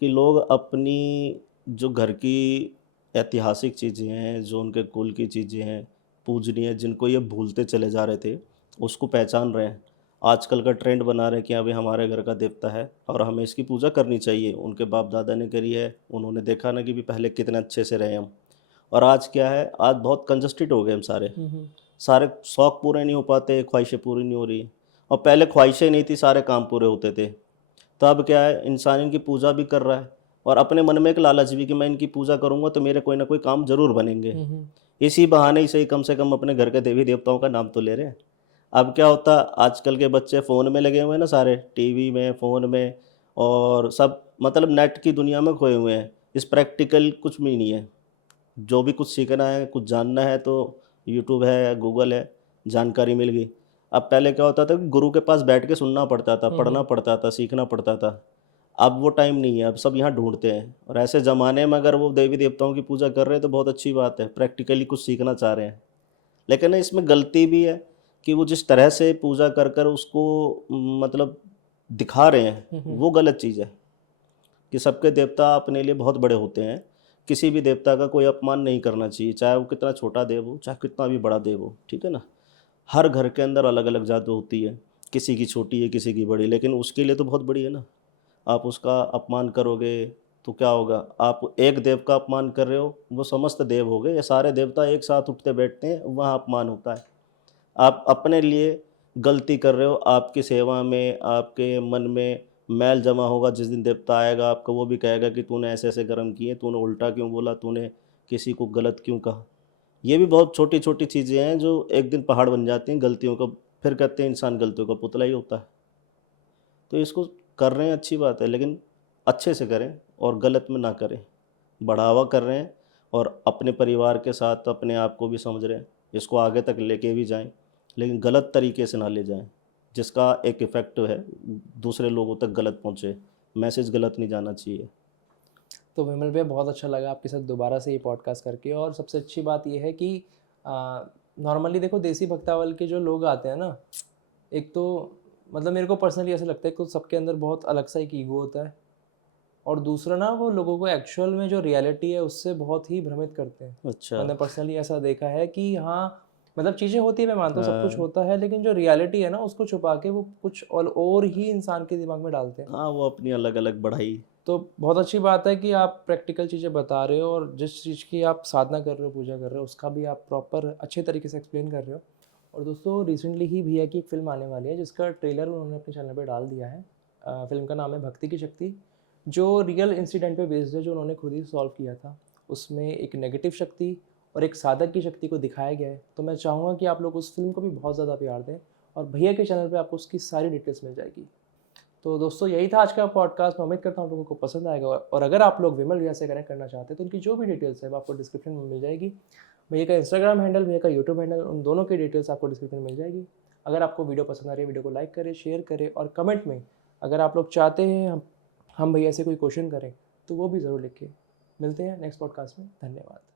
कि लोग अपनी जो घर की ऐतिहासिक चीज़ें हैं, जो उनके कुल की चीज़ें हैं, पूजनीय, जिनको ये भूलते चले जा रहे थे, उसको पहचान रहे हैं। आजकल का ट्रेंड बना रहे हैं कि अभी हमारे घर का देवता है और हमें इसकी पूजा करनी चाहिए। उनके बाप दादा ने करी है, उन्होंने देखा ना कि भी पहले कितने अच्छे से रहे हम। और आज क्या है, आज बहुत कंजस्टेड हो गए हम सारे। सारे शौक़ पूरे नहीं हो पाते, ख्वाहिशें पूरी नहीं हो रही। और पहले ख्वाहिशें नहीं थी, सारे काम पूरे होते थे। तो अब क्या है, इंसान इनकी पूजा भी कर रहा है और अपने मन में एक लालच भी कि मैं इनकी पूजा करूंगा तो मेरे कोई ना कोई काम जरूर बनेंगे। इसी बहाने ही सही कम से कम अपने घर के देवी देवताओं का नाम तो ले रहे हैं। अब क्या होता, आजकल के बच्चे फ़ोन में लगे हुए हैं ना, सारे टीवी में, फ़ोन में, और सब मतलब नेट की दुनिया में खोए हुए हैं। इस प्रैक्टिकल कुछ भी नहीं है। जो भी कुछ सीखना है, कुछ जानना है तो यूट्यूब है, गूगल है, जानकारी मिल गई। अब पहले क्या होता था कि गुरु के पास बैठ के सुनना पड़ता था, पढ़ना पड़ता था, सीखना पड़ता था। अब वो टाइम नहीं है, अब सब यहाँ ढूंढते हैं। और ऐसे ज़माने में अगर वो देवी देवताओं की पूजा कर रहे हैं तो बहुत अच्छी बात है, प्रैक्टिकली कुछ सीखना चाह रहे हैं। लेकिन इसमें गलती भी है कि वो जिस तरह से पूजा कर कर उसको मतलब दिखा रहे हैं, वो गलत चीज़ है। कि सबके देवता अपने लिए बहुत बड़े होते हैं। किसी भी देवता का कोई अपमान नहीं करना चाहिए, चाहे वो कितना छोटा देव हो, चाहे कितना भी बड़ा देव हो, ठीक है ना? हर घर के अंदर अलग-अलग जादू होती है, किसी की छोटी है, किसी की बड़ी, लेकिन उसके लिए तो बहुत बड़ी है ना। आप उसका अपमान करोगे तो क्या होगा? आप एक देव का अपमान कर रहे हो, वो समस्त देव हो गए, ये सारे देवता एक साथ उठते बैठते हैं, वहाँ अपमान होता है। आप अपने लिए गलती कर रहे हो, आपकी सेवा में, आपके मन में मैल जमा होगा, जिस दिन देवता आएगा आपको वो भी कहेगा कि तूने ऐसे-ऐसे कर्म किए, तूने उल्टा क्यों बोला, तूने किसी को गलत क्यों कहा। ये भी बहुत छोटी-छोटी चीज़ें हैं जो एक दिन पहाड़ बन जाती हैं गलतियों का, फिर कहते हैं इंसान गलतियों का पुतला ही होता है। तो इसको कर रहे हैं अच्छी बात है, लेकिन अच्छे से करें और गलत में ना करें। बढ़ावा कर रहे हैं और अपने परिवार के साथ अपने आप को भी समझ रहे हैं, इसको आगे तक लेके भी जाएँ, लेकिन गलत तरीके से ना ले जाएँ, जिसका एक इफ़ेक्ट है दूसरे लोगों तक गलत पहुँचे, मैसेज गलत नहीं जाना चाहिए। तो विमल भैया बहुत अच्छा लगा आपके साथ दोबारा से ये पॉडकास्ट करके। और सबसे अच्छी बात ये है कि नॉर्मली देखो देसी भक्तावल के जो लोग आते हैं ना, एक तो मतलब मेरे को पर्सनली ऐसा लगता है कि सबके अंदर बहुत अलग सा एक ईगो होता है, और दूसरा ना वो लोगों को एक्चुअल में जो रियलिटी है उससे बहुत ही भ्रमित करते हैं। अच्छा। मैंने पर्सनली ऐसा देखा है कि हाँ, मतलब चीज़ें होती है, मैं मानता हूँ सब कुछ हाँ, होता है, लेकिन जो रियलिटी है ना उसको छुपा के वो कुछ और ही इंसान के दिमाग में डालते हैं। हाँ, वो अपनी अलग-अलग बढ़ाई। तो बहुत अच्छी बात है कि आप प्रैक्टिकल चीज़ें बता रहे हो, और जिस चीज़ की आप साधना कर रहे हो, पूजा कर रहे हो, उसका भी आप प्रॉपर अच्छे तरीके से एक्सप्लेन कर रहे हो। और दोस्तों रिसेंटली ही भैया की एक फ़िल्म आने वाली है जिसका ट्रेलर उन्होंने अपने चैनल पे डाल दिया है। फ़िल्म का नाम है भक्ति की शक्ति, जो रियल इंसिडेंट पे बेस्ड है, जो उन्होंने खुद ही सॉल्व किया था। उसमें एक नेगेटिव शक्ति और एक साधक की शक्ति को दिखाया गया है। तो मैं चाहूँगा कि आप लोग उस फ़िल्म को भी बहुत ज़्यादा प्यार दें, और भैया के चैनल पे आपको उसकी सारी डिटेल्स मिल जाएगी। तो दोस्तों यही था आज का पॉडकास्ट। मैं उम्मीद करता हूँ आप लोगों को पसंद आएगा, और अगर आप लोग विमल भैया से कनेक्ट करना चाहते हैं तो उनकी जो भी डिटेल्स है वो आपको डिस्क्रिप्शन में मिल जाएगी। भैया का इंस्टाग्राम हैंडल, भैया का यूट्यूब हैंडल, उन दोनों की डिटेल्स आपको डिस्क्रिप्शन में मिल जाएगी। अगर आपको वीडियो पसंद आ रही है, वीडियो को लाइक करें, शेयर करें, और कमेंट में अगर आप लोग चाहते हैं हम भैया से कोई क्वेश्चन करें तो वो भी ज़रूर लिखें। मिलते हैं नेक्स्ट पॉडकास्ट में। धन्यवाद।